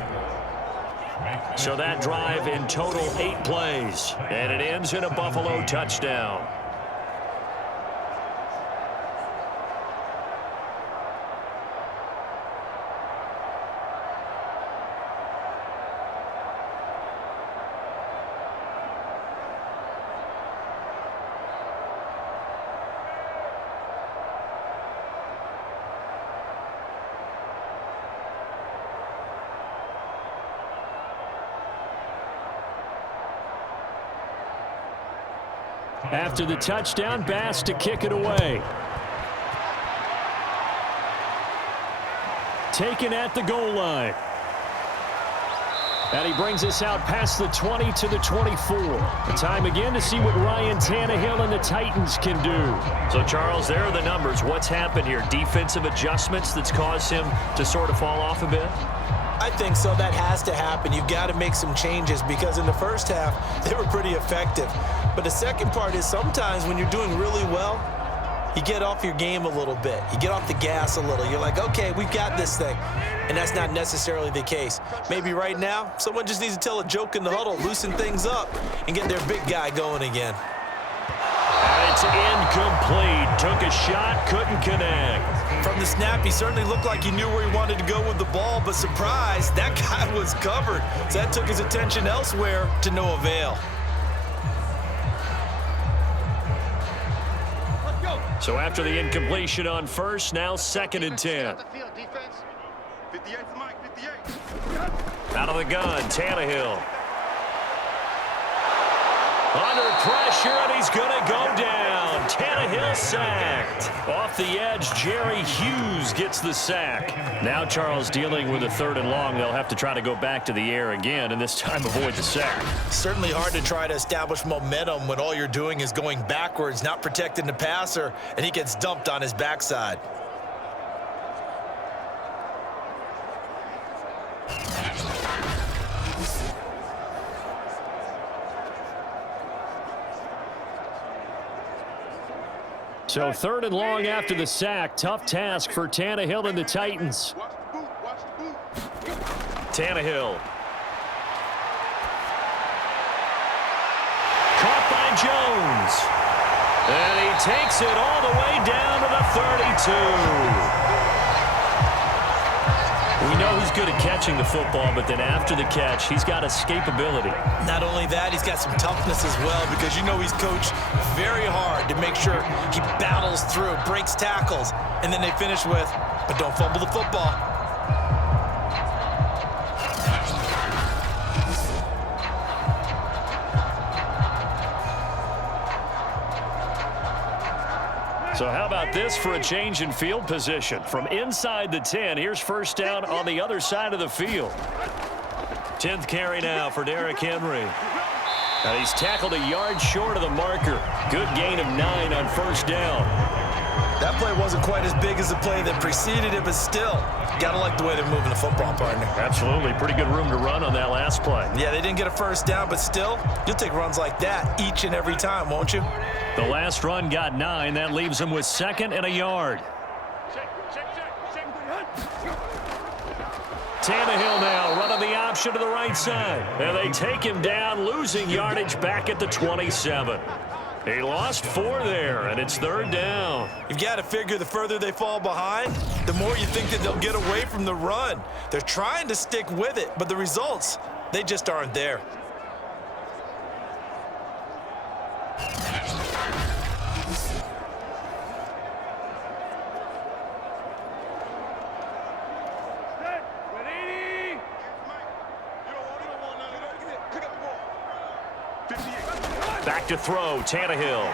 So that drive in total 8 plays. And it ends in a Buffalo touchdown. After the touchdown, Bass to kick it away. Taken at the goal line. And he brings us out past the 20 to the 24. The time again to see what Ryan Tannehill and the Titans can do. So, Charles, there are the numbers. What's happened here? Defensive adjustments that's caused him to sort of fall off a bit? I think so. That has to happen. You've got to make some changes because in the first half, they were pretty effective. But the second part is sometimes when you're doing really well, you get off your game a little bit. You get off the gas a little. You're like, okay, we've got this thing. And that's not necessarily the case. Maybe right now, someone just needs to tell a joke in the huddle, loosen things up, and get their big guy going again. And it's incomplete. Took a shot, couldn't connect. From the snap, he certainly looked like he knew where he wanted to go with the ball, but surprise, that guy was covered. So that took his attention elsewhere to no avail. So after the incompletion on first, now 2nd and 10. Out of the gun, Tannehill. Under pressure, and he's going to go down. Tannehill sacked. Off the edge, Jerry Hughes gets the sack. Now Charles dealing with a 3rd and long. They'll have to try to go back to the air again, and this time avoid the sack. Certainly hard to try to establish momentum when all you're doing is going backwards, not protecting the passer, and he gets dumped on his backside. So 3rd and long after the sack. Tough task for Tannehill and the Titans. Tannehill. Caught by Jones. And he takes it all the way down to the 32. We know he's good at catching the football, but then after the catch, he's got escapability. Not only that, he's got some toughness as well, because you know he's coached very hard to make sure he battles through, breaks tackles, and then they finish with, but don't fumble the football. So how about this for a change in field position? From inside the 10, here's first down on the other side of the field. 10th carry now for Derrick Henry. Now he's tackled a yard short of the marker. Good gain of 9 on first down. That play wasn't quite as big as the play that preceded it, but still, gotta like the way they're moving the football, partner. Absolutely. Pretty good room to run on that last play. Yeah, they didn't get a first down, but still, you'll take runs like that each and every time, won't you? The last run got 9. That leaves him with 2nd and a yard. Tannehill now running the option to the right side. And they take him down, losing yardage back at the 27. He lost 4 there, and it's 3rd down. You've got to figure the further they fall behind, the more you think that they'll get away from the run. They're trying to stick with it, but the results, they just aren't there. Back to throw, Tannehill.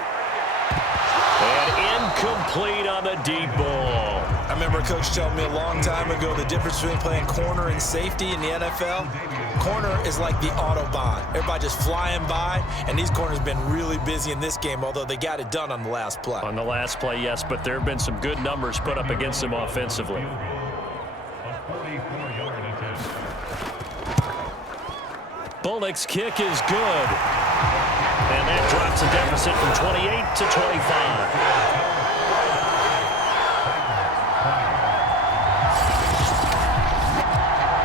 And incomplete on the deep ball. I remember a coach telling me a long time ago the difference between playing corner and safety in the NFL. Corner is like the Autobahn. Everybody just flying by, and these corners have been really busy in this game, although they got it done on the last play. On the last play, yes, but there have been some good numbers put up against them offensively. Bullock's kick is good. And that drops a deficit from 28 to 25.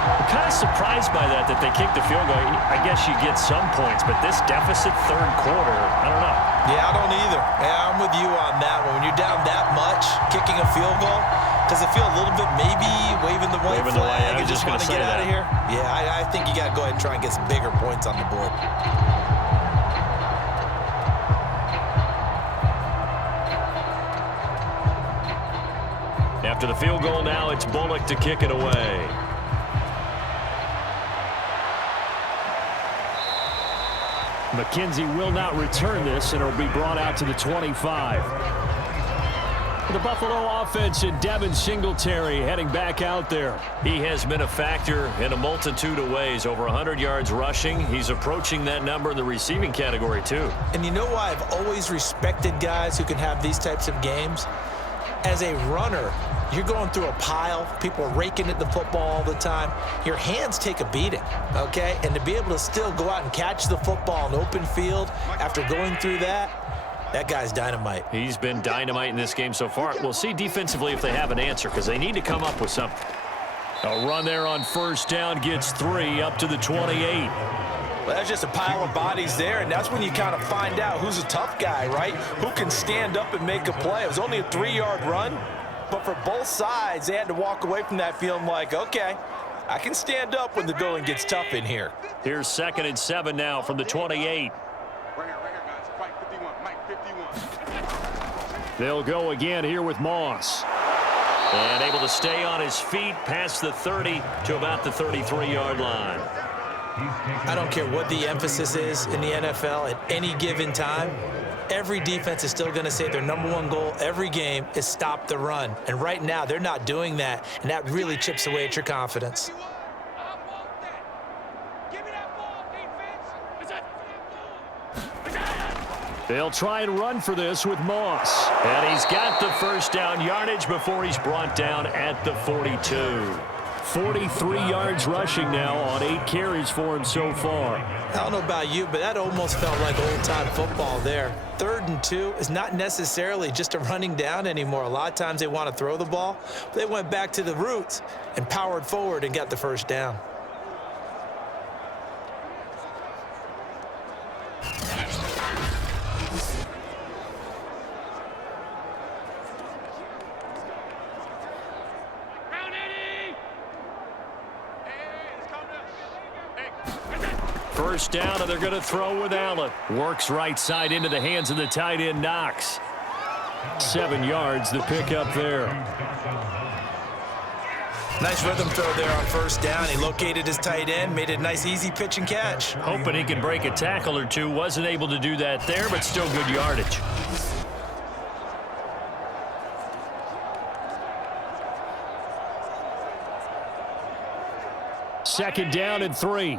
I'm kind of surprised by that they kicked the field goal. I guess you get some points, but this deficit 3rd quarter, I don't know. Yeah, I don't either. Yeah, I'm with you on that one. When you're down that much, kicking a field goal, does it feel a little bit maybe waving the white flag and just want to get out of here? Yeah, I think you got to go ahead and try and get some bigger points on the board. After the field goal now, it's Bullock to kick it away. McKenzie will not return this, and it'll be brought out to the 25. The Buffalo offense and Devin Singletary heading back out there. He has been a factor in a multitude of ways. Over 100 yards rushing. He's approaching that number in the receiving category, too. And you know why I've always respected guys who can have these types of games? As a runner, you're going through a pile. People are raking at the football all the time. Your hands take a beating, okay? And to be able to still go out and catch the football in open field after going through that guy's dynamite. He's been dynamite in this game so far. We'll see defensively if they have an answer, because they need to come up with something. A run there on first down gets 3 up to the 28. Well, that's just a pile of bodies there, and that's when you kind of find out who's a tough guy, right? Who can stand up and make a play. It was only a 3-yard run, but for both sides, they had to walk away from that feeling like, okay, I can stand up when the going gets tough in here. Here's 2nd and 7 now from the 28. They'll go again here with Moss. And able to stay on his feet past the 30 to about the 33-yard line. I don't care what the emphasis is in the NFL at any given time. Every defense is still going to say their #1 goal every game is stop the run. And right now, they're not doing that, and that really chips away at your confidence. They'll try and run for this with Moss. And he's got the first down yardage before he's brought down at the 42. 43 yards rushing now on 8 carries for him so far. I don't know about you, but that almost felt like old-time football there. 3rd and 2 is not necessarily just a running down anymore. A lot of times they want to throw the ball. But they went back to the roots and powered forward and got the first down. First down, and they're going to throw with Allen. Works right side into the hands of the tight end, Knox. 7 yards, the pickup there. Nice rhythm throw there on first down. He located his tight end, made it a nice, easy pitch and catch. Hoping he can break a tackle or two. Wasn't able to do that there, but still good yardage. Second down and 3.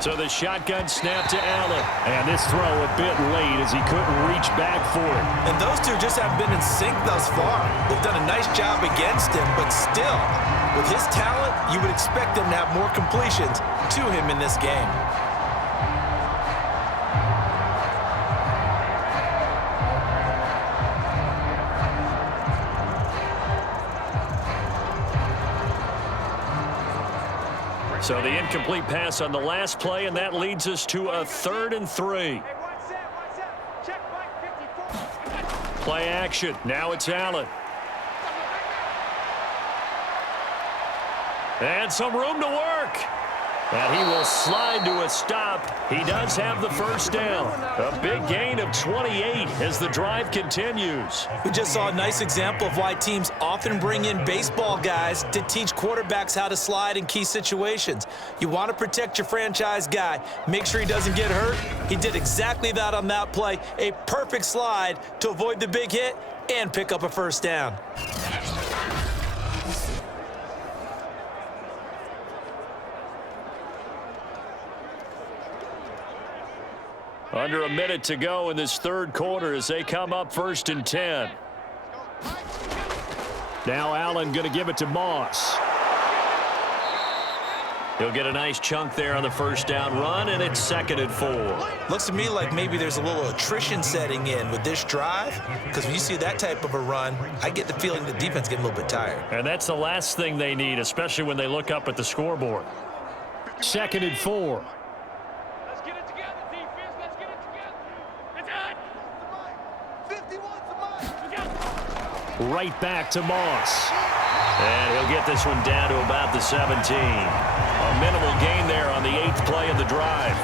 So the shotgun snap to Allen. And this throw a bit late as he couldn't reach back for it. And those two just haven't been in sync thus far. They've done a nice job against him, but still, with his talent, you would expect him to have more completions to him in this game. So the incomplete pass on the last play, and that leads us to a 3rd and 3. Play action. Now it's Allen. And some room to work. And he will slide to a stop. He does have the first down. A big gain of 28 as the drive continues. We just saw a nice example of why teams often bring in baseball guys to teach quarterbacks how to slide in key situations. You want to protect your franchise guy. Make sure he doesn't get hurt. He did exactly that on that play. A perfect slide to avoid the big hit and pick up a first down. Under a minute to go in this third quarter as they come up 1st and 10. Now Allen going to give it to Moss. He'll get a nice chunk there on the first down run, and it's 2nd and 4. Looks to me like maybe there's a little attrition setting in with this drive, because when you see that type of a run, I get the feeling the defense getting a little bit tired. And that's the last thing they need, especially when they look up at the scoreboard. 2nd and 4. Right back to Moss. And he'll get this one down to about the 17. A minimal gain there on the 8th play of the drive.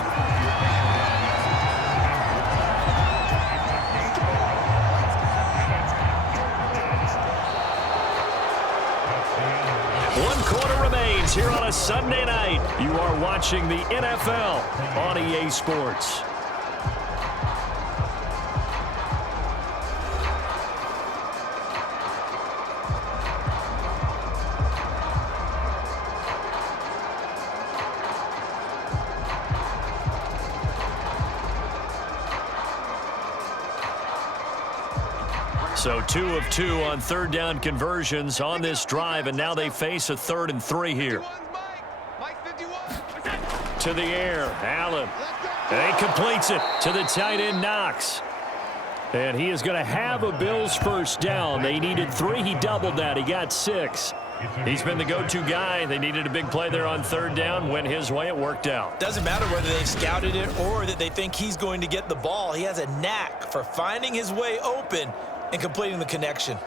One quarter remains here on a Sunday night. You are watching the NFL on EA Sports. So 2 of 2 on 3rd down conversions on this drive, and now they face a 3rd and 3 here. To the air, Allen. And he completes it to the tight end, Knox. And he is going to have a Bills first down. They needed 3. He doubled that. He got 6. He's been the go-to guy. They needed a big play there on 3rd down. Went his way. It worked out. Doesn't matter whether they've scouted it or that they think he's going to get the ball. He has a knack for finding his way open and completing the connection.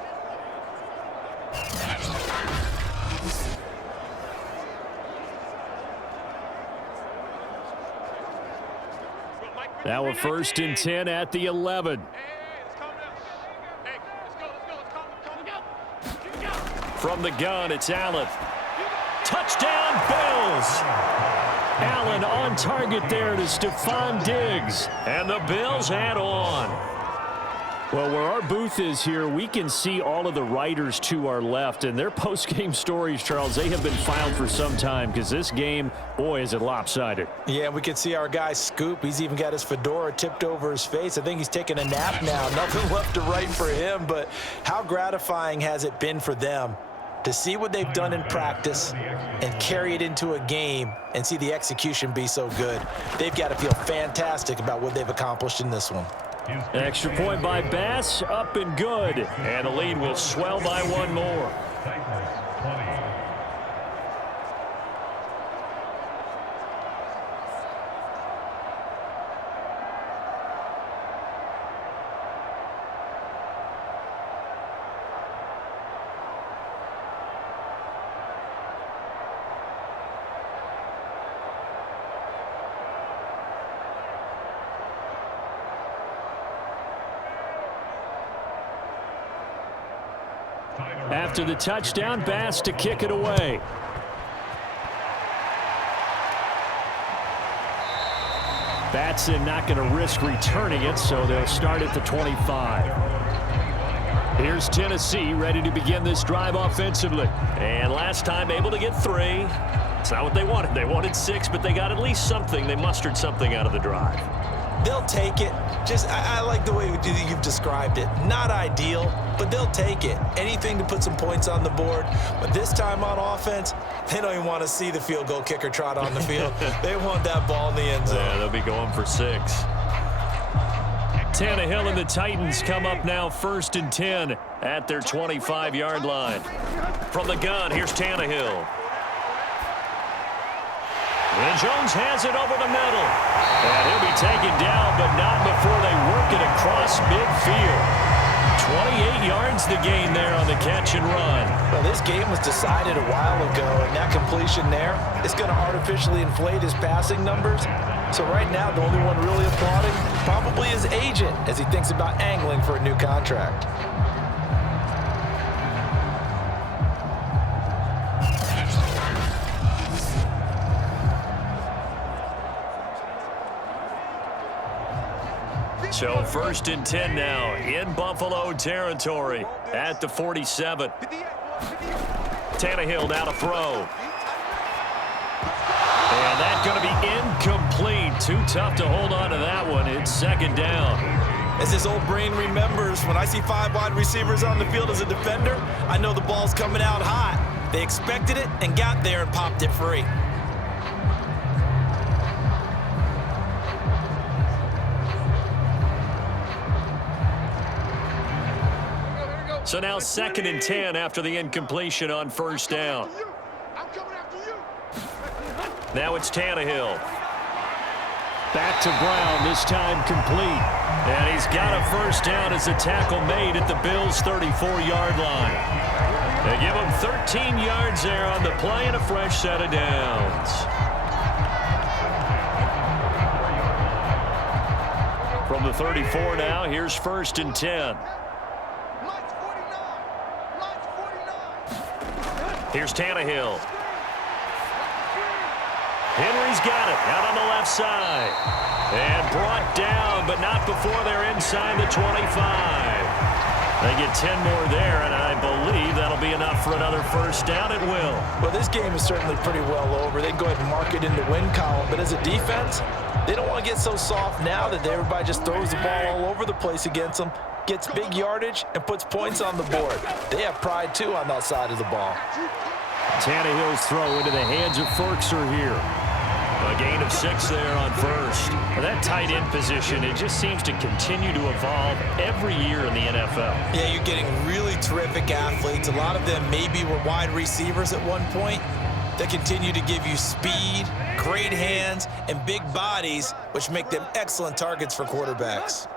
Now a 1st and 10 at the 11. From the gun, it's Allen. Touchdown, Bills! Allen on target there to Stephon Diggs. And the Bills add on. Well, where our booth is here, we can see all of the writers to our left, and their post-game stories, Charles, they have been filed for some time because this game, boy, is it lopsided. Yeah, we can see our guy Scoop. He's even got his fedora tipped over his face. I think he's taking a nap now. Nothing left to write for him, but how gratifying has it been for them to see what they've done in practice and carry it into a game and see the execution be so good. They've got to feel fantastic about what they've accomplished in this one. Extra point by Bass, up and good. And the lead will swell by one more. After the touchdown, Bass to kick it away. Batson not going to risk returning it, so they'll start at the 25. Here's Tennessee ready to begin this drive offensively. And last time able to get 3. It's not what they wanted. They wanted 6, but they got at least something. They mustered something out of the drive. They'll take it. I like the way you've described it. Not ideal, but they'll take it. Anything to put some points on the board. But this time on offense, they don't even want to see the field goal kicker trot on the field. They want that ball in the end zone. Yeah, they'll be going for 6. Tannehill and the Titans come up now 1st and 10 at their 25-yard line. From the gun, here's Tannehill. And Jones has it over the middle. And he'll be taken down, but not before they work it across midfield. 28 yards the gain there on the catch and run. Well, this game was decided a while ago, and that completion there is going to artificially inflate his passing numbers. So right now, the only one really applauding probably his agent as he thinks about angling for a new contract. So 1st and 10 now in Buffalo territory at the 47. Tannehill now to throw. And that's going to be incomplete. Too tough to hold on to that one. It's 2nd down. As his old brain remembers, when I see 5 wide receivers on the field as a defender, I know the ball's coming out hot. They expected it and got there and popped it free. So now 2nd and 10 after the incompletion on 1st down. Now it's Tannehill. Back to Brown, this time complete. And he's got a 1st down as a tackle made at the Bills' 34-yard line. They give him 13 yards there on the play and a fresh set of downs. From the 34 now, here's 1st and 10. Here's Tannehill. Henry's got it out on the left side. And brought down, but not before they're inside the 25. They get 10 more there, and I believe that'll be enough for another 1st down. It will. Well, this game is certainly pretty well over. They can go ahead and mark it in the win column, but as a defense, they don't want to get so soft now that everybody just throws the ball all over the place against them, gets big yardage, and puts points on the board. They have pride, too, on that side of the ball. Tannehill's throw into the hands of Ferkser here. A gain of 6 there on 1st. Well, that tight end position, it just seems to continue to evolve every year in the NFL. Yeah, you're getting really terrific athletes. A lot of them maybe were wide receivers at one point. They continue to give you speed, great hands, and big bodies, which make them excellent targets for quarterbacks.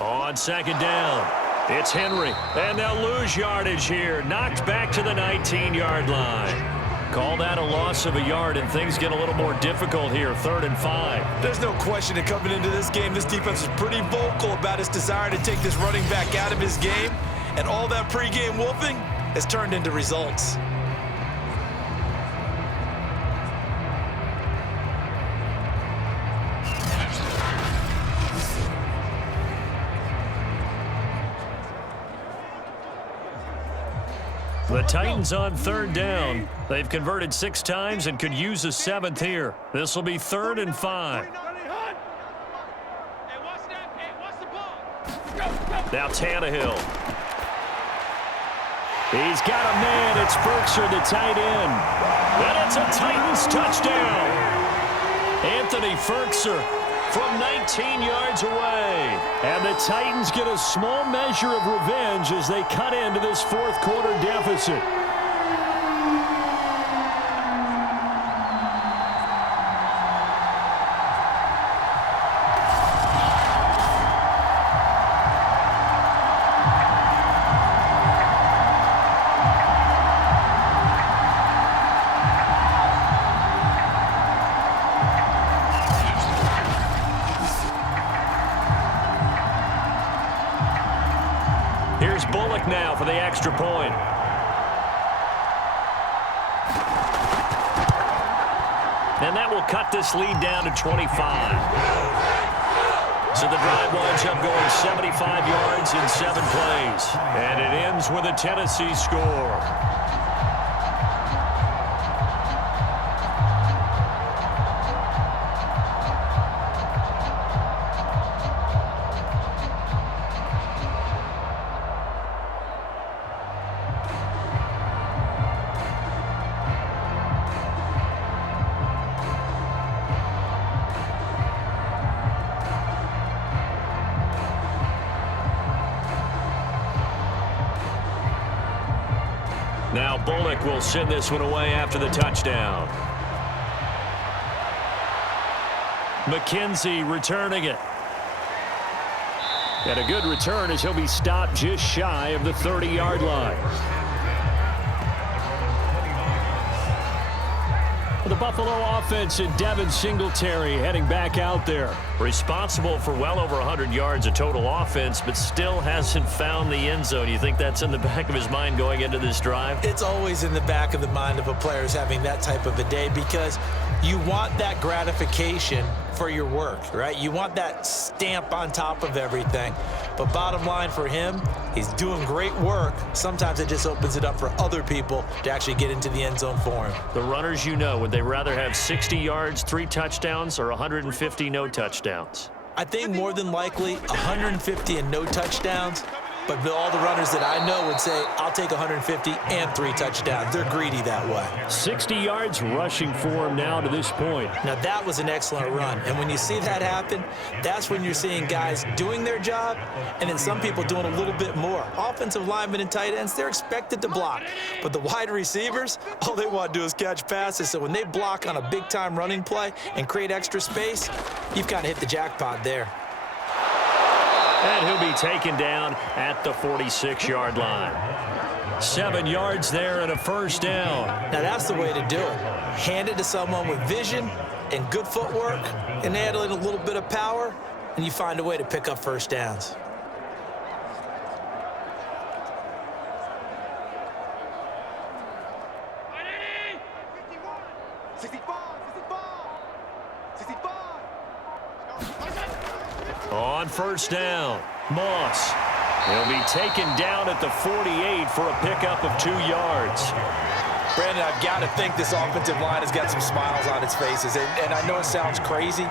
On 2nd down, it's Henry, and they'll lose yardage here. Knocked back to the 19-yard line. Call that a loss of a yard, and things get a little more difficult here, 3rd and 5. There's no question that coming into this game, this defense is pretty vocal about its desire to take this running back out of his game, and all that pregame wolfing has turned into results. The Titans on third down. They've converted 6 times and could use a 7th here. This will be 3rd and 5. Now Tannehill. He's got a man. It's Firkser, the tight end. And it's a Titans touchdown. Anthony Firkser from 19 yards away. And the Titans get a small measure of revenge as they cut into this 4th quarter deficit. Here's Bullock now for the extra point. And that will cut this lead down to 25. So the drive winds up going 75 yards in 7 plays. And it ends with a Tennessee score. Now Bullock will send this one away after the touchdown. McKenzie returning it. And a good return as he'll be stopped just shy of the 30-yard line. The Buffalo offense and Devin Singletary heading back out there. Responsible for well over 100 yards of total offense, but still hasn't found the end zone. You think that's in the back of his mind going into this drive? It's always in the back of the mind of a player who's having that type of a day, because you want that gratification for your work, right? You want that stamp on top of everything. But bottom line for him, he's doing great work. Sometimes it just opens it up for other people to actually get into the end zone for him. The runners, you know, would they rather have 60 yards, 3 touchdowns, or 150 no touchdowns? I think more than likely 150 and no touchdowns. But all the runners that I know would say, I'll take 150 and 3 touchdowns. They're greedy that way. 60 yards rushing for him now to this point. Now, that was an excellent run. And when you see that happen, that's when you're seeing guys doing their job and then some people doing a little bit more. Offensive linemen and tight ends, they're expected to block. But the wide receivers, all they want to do is catch passes. So when they block on a big-time running play and create extra space, you've kind of hit the jackpot there. And he'll be taken down at the 46-yard line. 7 yards there and a first down. Now that's the way to do it. Hand it to someone with vision and good footwork and add in a little bit of power, and you find a way to pick up first downs. On first down, Moss. He'll be taken down at the 48 for a pickup of 2 yards. Brandon, I've got to think this offensive line has got some smiles on its faces. And I know it sounds crazy,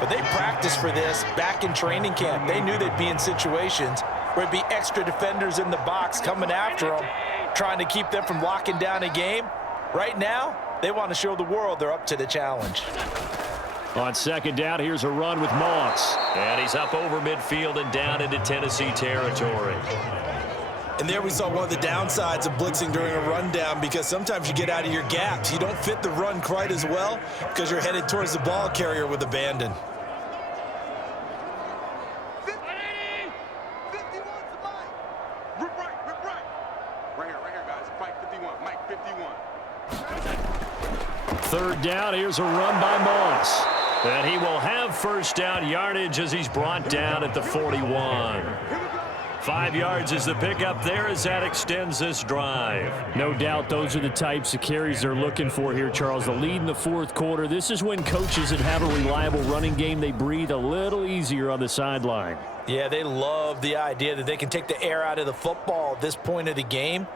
but they practiced for this back in training camp. They knew they'd be in situations where it'd be extra defenders in the box coming after them, trying to keep them from locking down a game. Right now, they want to show the world they're up to the challenge. On second down, here's a run with Moss. And he's up over midfield and down into Tennessee territory. And there we saw one of the downsides of blitzing during a rundown, because sometimes you get out of your gaps. You don't fit the run quite as well because you're headed towards the ball carrier with abandon. Third down, here's a run by Moss. And he will have first down yardage as he's brought down at the 41. 5 yards is the pickup there as that extends this drive. No doubt those are the types of carries they're looking for here, Charles. The lead in the 4th quarter. This is when coaches that have a reliable running game, they breathe a little easier on the sideline. Yeah, they love the idea that they can take the air out of the football at this point of the game.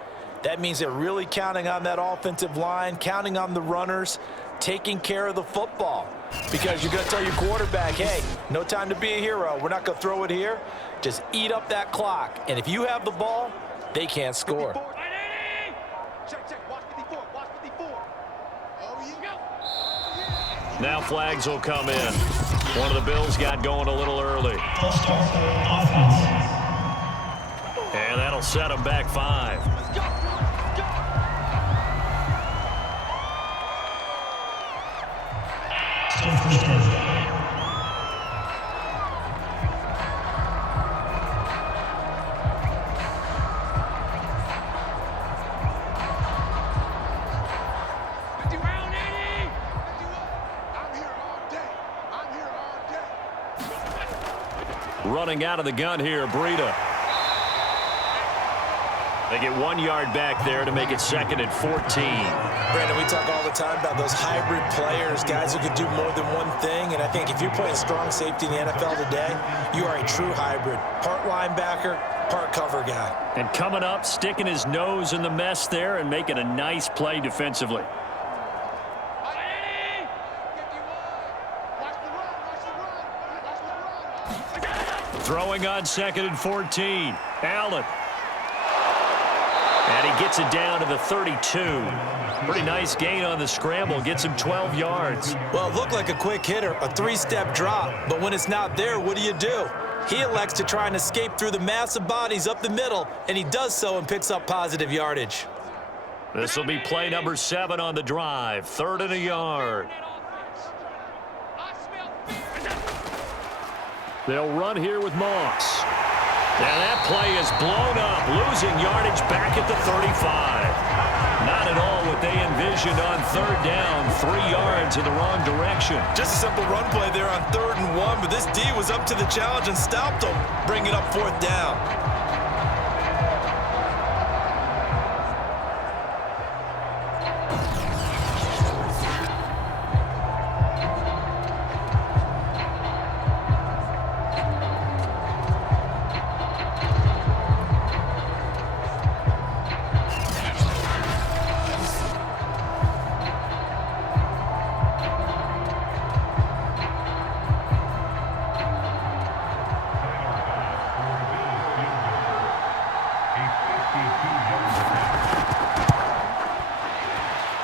That means they're really counting on that offensive line, counting on the runners, taking care of the football. Because you're going to tell your quarterback, hey, no time to be a hero. We're not going to throw it here. Just eat up that clock. And if you have the ball, they can't score. Now flags will come in. One of the Bills got going a little early. And that'll set them back 5. Still first down. Running out of the gun here, Breida. They get 1 yard back there to make it 2nd and 14. Brandon, we talk all the time about those hybrid players, guys who can do more than one thing. And I think if you're playing strong safety in the NFL today, you are a true hybrid. Part linebacker, part cover guy. And coming up, sticking his nose in the mess there and making a nice play defensively. Throwing on 2nd and 14. Allen. And he gets it down to the 32. Pretty nice gain on the scramble. Gets him 12 yards. Well, it looked like a quick hitter, a 3-step drop. But when it's not there, what do? He elects to try and escape through the massive bodies up the middle, and he does so and picks up positive yardage. This will be play number 7 on the drive. 3rd and a yard. They'll run here with Moss. And that play is blown up, losing yardage back at the 35. Not at all what they envisioned on 3rd down, 3 yards in the wrong direction. Just a simple run play there on 3rd and 1, but this D was up to the challenge and stopped them, bringing up 4th down.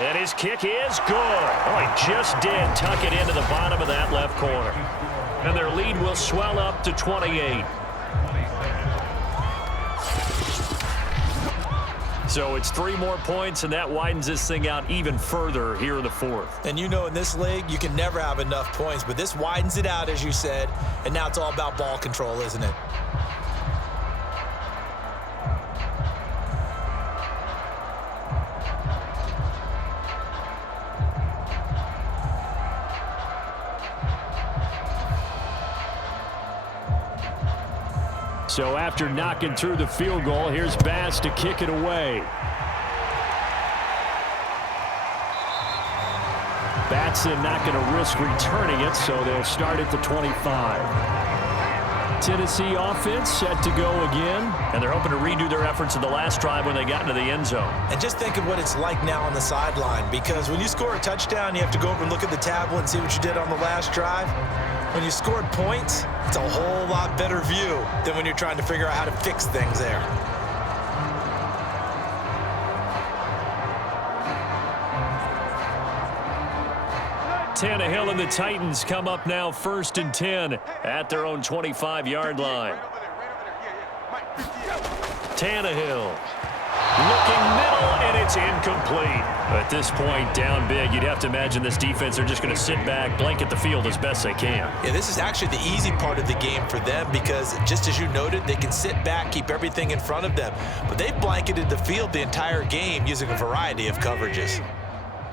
And his kick is good. Oh, he just did tuck it into the bottom of that left corner. And their lead will swell up to 28. So it's 3 more points, and that widens this thing out even further here in the 4th. And you know in this league, you can never have enough points, but this widens it out, as you said, and now it's all about ball control, isn't it? So after knocking through the field goal, here's Bass to kick it away. Batson not going to risk returning it, so they'll start at the 25. Tennessee offense set to go again. And they're hoping to redo their efforts in the last drive when they got into the end zone. And just think of what it's like now on the sideline, because when you score a touchdown, you have to go over and look at the tablet and see what you did on the last drive. When you scored points, it's a whole lot better view than when you're trying to figure out how to fix things there. Tannehill and the Titans come up now 1st and 10 at their own 25-yard line. Tannehill looking middle, and it's incomplete. At this point, down big, you'd have to imagine this defense are just going to sit back, blanket the field as best they can. Yeah, this is actually the easy part of the game for them because, just as you noted, they can sit back, keep everything in front of them. But they've blanketed the field the entire game using a variety of coverages.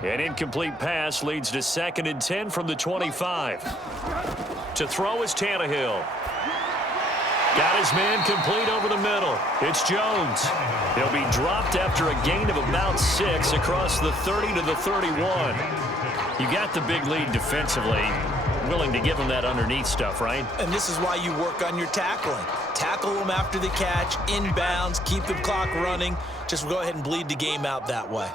An incomplete pass leads to 2nd and 10 from the 25. To throw is Tannehill. Got his man complete over the middle. It's Jones. He'll be dropped after a gain of about 6 across the 30 to the 31. You got the big lead defensively. Willing to give him that underneath stuff, right? And this is why you work on your tackling. Tackle them after the catch, inbounds, keep the clock running. Just go ahead and bleed the game out that way.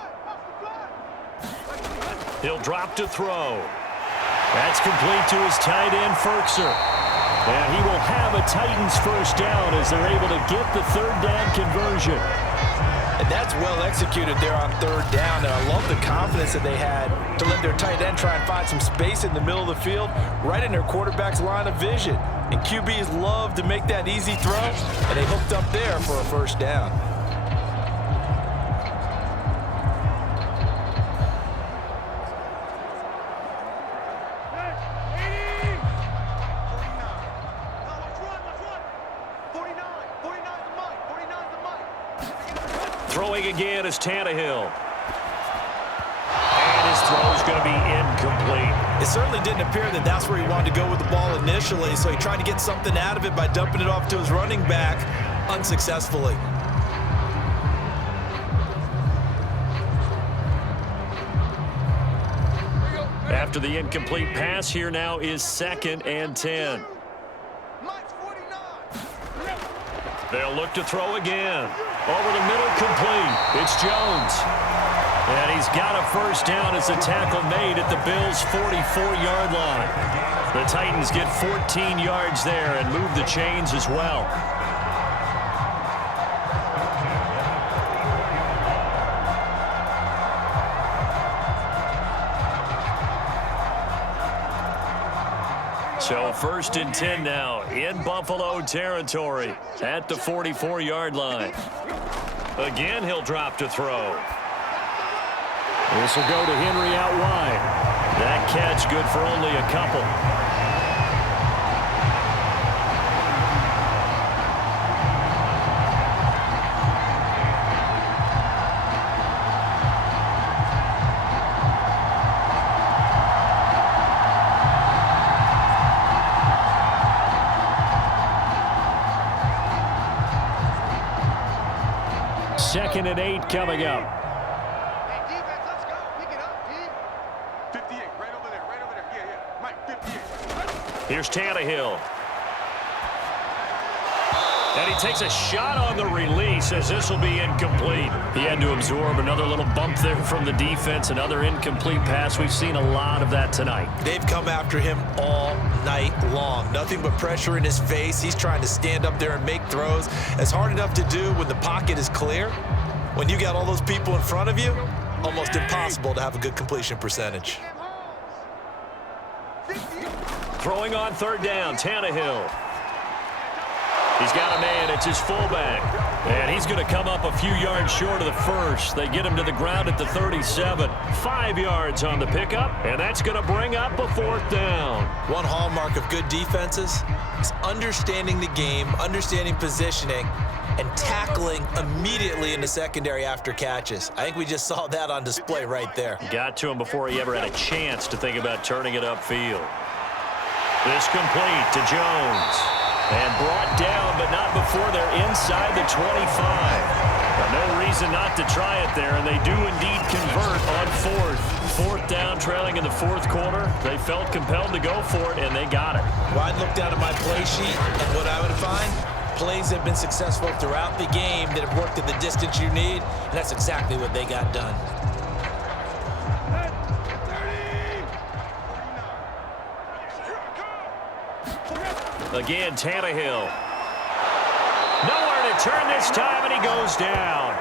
He'll drop to throw. That's complete to his tight end, Ferkser. And he will have a Titans first down as they're able to get the third down conversion. And that's well executed there on third down. And I love the confidence that they had to let their tight end try and find some space in the middle of the field, right in their quarterback's line of vision. And QBs love to make that easy throw, and they hooked up there for a first down. Throwing again is Tannehill. And his throw is going to be incomplete. It certainly didn't appear that that's where he wanted to go with the ball initially, so he tried to get something out of it by dumping it off to his running back unsuccessfully. After the incomplete pass, here now is 2nd and 10. They'll look to throw again. Over the middle, complete. It's Jones. And he's got a first down as a tackle made at the Bills' 44-yard line. The Titans get 14 yards there and move the chains as well. So 1st and 10 now in Buffalo territory at the 44-yard line. Again, he'll drop to throw. This will go to Henry out wide. That catch good for only a couple. Second and 8 coming up. Hey, defense, let's go. Pick it up, D. 58, right over there, right over there. Yeah. Mike, 58. Here's Tannehill. And he takes a shot on the release as this will be incomplete. He had to absorb another little bump there from the defense, another incomplete pass. We've seen a lot of that tonight. They've come after him all night long. Nothing but pressure in his face. He's trying to stand up there and make throws. It's hard enough to do when the pocket is clear. When you got all those people in front of you, almost impossible to have a good completion percentage. Throwing on third down, Tannehill. He's got a man. It's his fullback. And he's going to come up a few yards short of the first. They get him to the ground at the 37. 5 yards on the pickup, and that's going to bring up a 4th down. One hallmark of good defenses is understanding the game, understanding positioning, and tackling immediately in the secondary after catches. I think we just saw that on display right there. Got to him before he ever had a chance to think about turning it upfield. This complete to Jones. And brought down, but not before they're inside the 25. No reason not to try it there, and they do indeed convert on 4th down, trailing in the 4th quarter. They felt compelled to go for it, and they got it. Well, I'd look down at my play sheet, and what I would find, plays have been successful throughout the game that have worked at the distance you need, and that's exactly what they got done. Again, Tannehill. Nowhere to turn this time, and he goes down.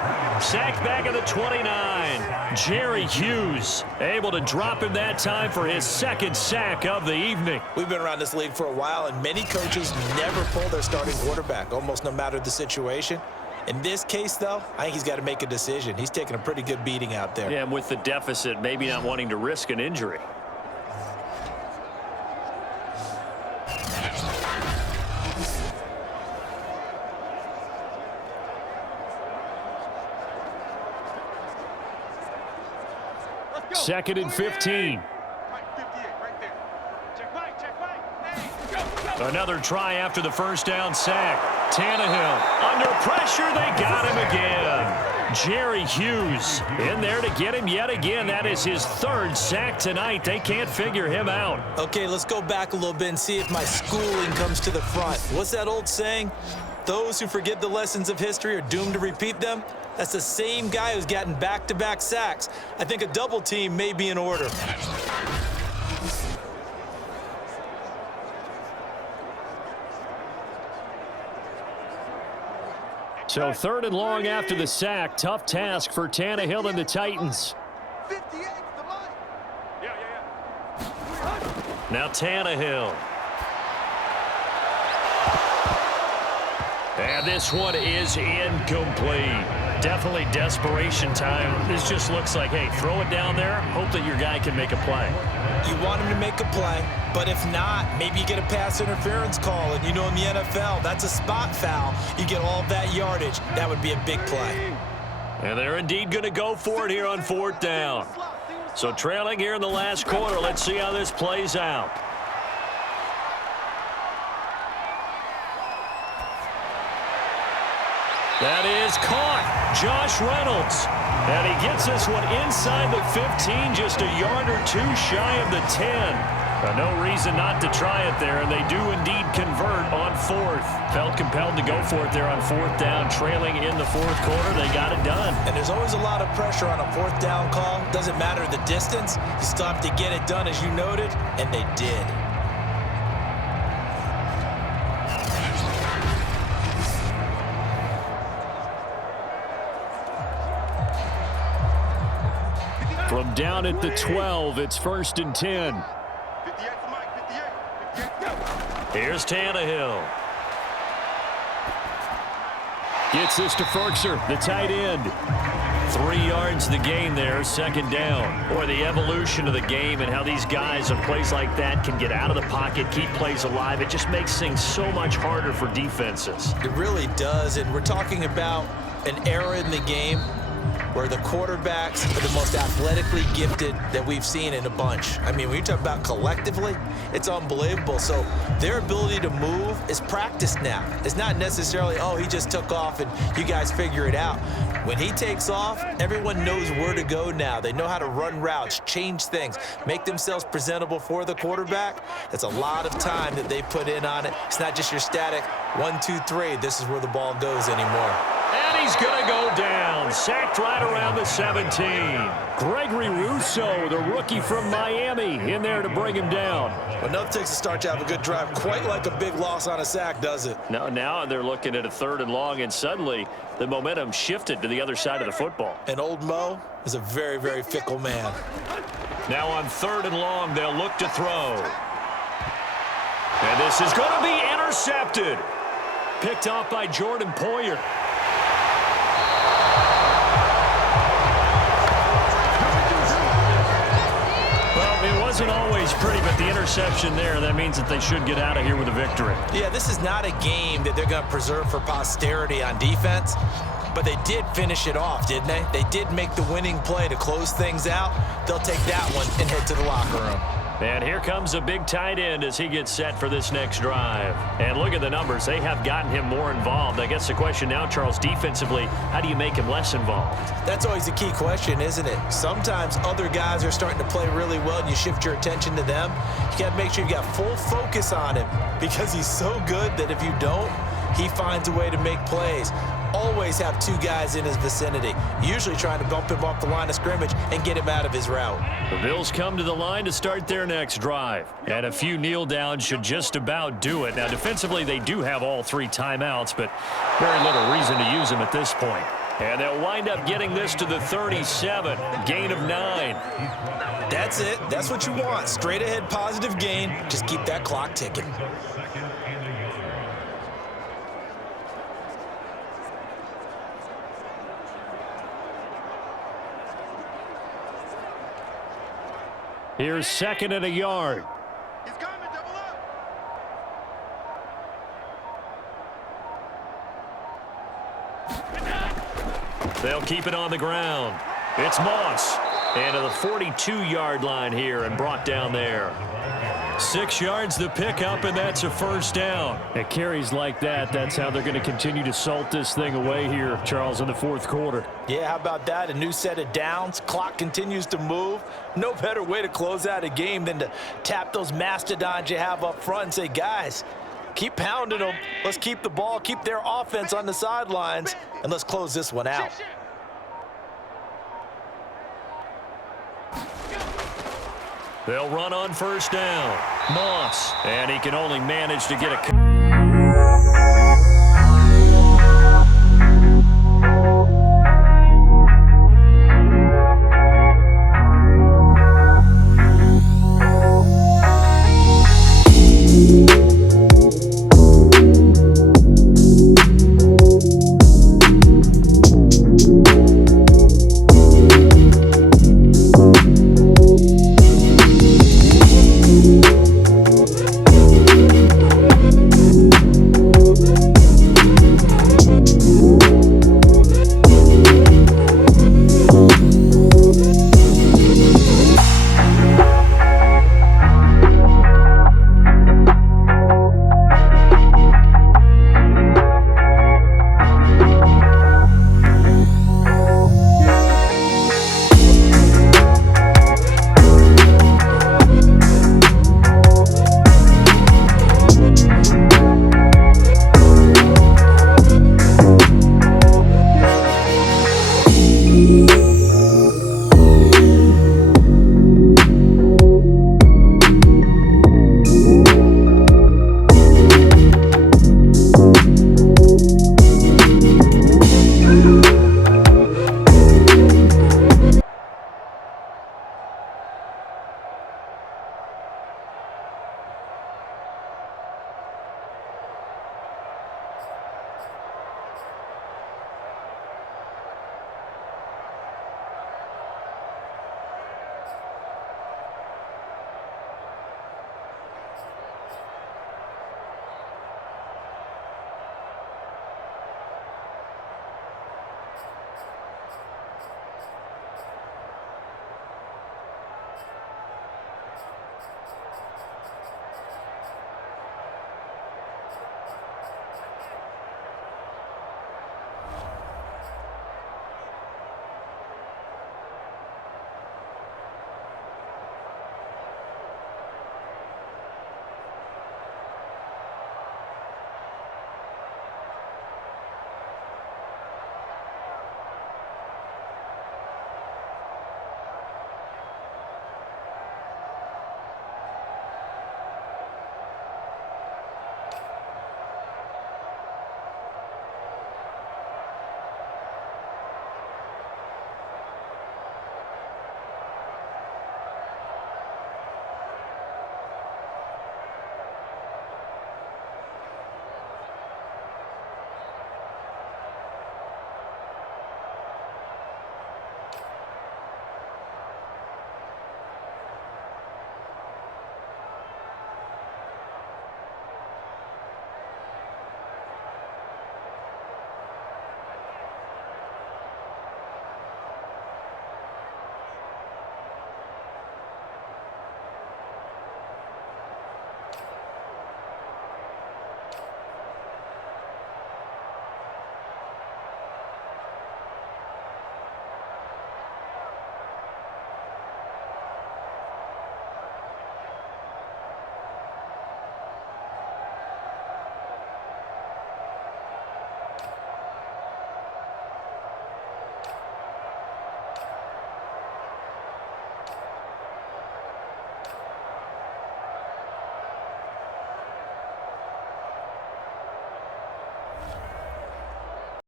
Sacked back at the 29. Jerry Hughes able to drop him that time for his 2nd sack of the evening. We've been around this league for a while, and many coaches never pull their starting quarterback, almost no matter the situation. In this case, though, I think he's got to make a decision. He's taking a pretty good beating out there. Yeah, and with the deficit, maybe not wanting to risk an injury. Second and 15. Mike, 58, right there. Check Mike, check Mike. Hey, go, go. Another try after the first down sack. Tannehill under pressure. They got him again. Jerry Hughes in there to get him yet again. That is his third sack tonight. They can't figure him out. Okay, let's go back a little bit and see if my schooling comes to the front. What's that old saying? Those who forget the lessons of history are doomed to repeat them. That's the same guy who's gotten back-to-back sacks. I think a double team may be in order. So third and long after the sack. Tough task for Tannehill and the Titans. 58, the line. Yeah. Now Tannehill. And this one is incomplete. Definitely desperation time. This just looks like, hey, throw it down there. Hope that your guy can make a play. You want him to make a play, but if not, maybe you get a pass interference call. And you know in the NFL, that's a spot foul. You get all of that yardage. That would be a big play. And they're indeed going to go for it here on fourth down. So trailing here in the last quarter. Let's see how this plays out. That is caught. Josh Reynolds. And he gets this one inside the 15, just a yard or two shy of the 10. No reason not to try it there, and they do indeed convert on fourth. Felt compelled to go for it there on fourth down, trailing in the fourth quarter. They got it done. And there's always a lot of pressure on a fourth down call. Doesn't matter the distance. You still have to get it done, as you noted, and they did. From down at the 12, it's 1st and 10. 58 for Mike, 58. Here's Tannehill. Gets this to Ferkser, the tight end. 3 yards the gain there, second down. Boy, the evolution of the game and how these guys on plays like that can get out of the pocket, keep plays alive. It just makes things so much harder for defenses. It really does, and we're talking about an era in the game where the quarterbacks are the most athletically gifted that we've seen in a bunch. I mean, when you talk about collectively, it's unbelievable. So their ability to move is practiced now. It's not necessarily, oh, he just took off and you guys figure it out. When he takes off, everyone knows where to go now. They know how to run routes, change things, make themselves presentable for the quarterback. That's a lot of time that they put in on it. It's not just your static 1, 2, 3. This is where the ball goes anymore. And he's going to go down. Sacked right around the 17. Gregory Rousseau, the rookie from Miami, in there to bring him down. Well, nothing takes a start to have a good drive. Quite like a big loss on a sack, does it? Now they're looking at a 3rd and long, and suddenly the momentum shifted to the other side of the football. And old Mo is a very, very fickle man. Now on 3rd and long, they'll look to throw. And this is going to be intercepted. Picked off by Jordan Poyer. It wasn't always pretty, but the interception there, that means that they should get out of here with a victory. Yeah, this is not a game that they're going to preserve for posterity on defense, but they did finish it off, didn't they? They did make the winning play to close things out. They'll take that one and head to the locker room. And here comes a big tight end as he gets set for this next drive. And look at the numbers. They have gotten him more involved. I guess the question now, Charles, defensively, how do you make him less involved? That's always a key question, isn't it? Sometimes other guys are starting to play really well and you shift your attention to them. You got to make sure you got full focus on him because he's so good that if you don't, he finds a way to make plays. Always have 2 guys in his vicinity, usually trying to bump him off the line of scrimmage and get him out of his route. The Bills come to the line to start their next drive. And a few kneel downs should just about do it. Now, defensively, they do have all 3 timeouts, but very little reason to use them at this point. And they'll wind up getting this to the 37, gain of 9. That's it. That's what you want. Straight ahead positive gain. Just keep that clock ticking. Here's 2nd and a yard. He's coming, double up. They'll keep it on the ground. It's Moss. And to the 42-yard line here and brought down there. 6 yards the pickup, and that's a first down. At carries like that, that's how they're going to continue to salt this thing away here, Charles, in the fourth quarter. Yeah, how about that? A new set of downs. Clock continues to move. No better way to close out a game than to tap those mastodons you have up front and say, guys, keep pounding them. Let's keep the ball, keep their offense on the sidelines, and let's close this one out. They'll run on first down. Moss, and he can only manage to get a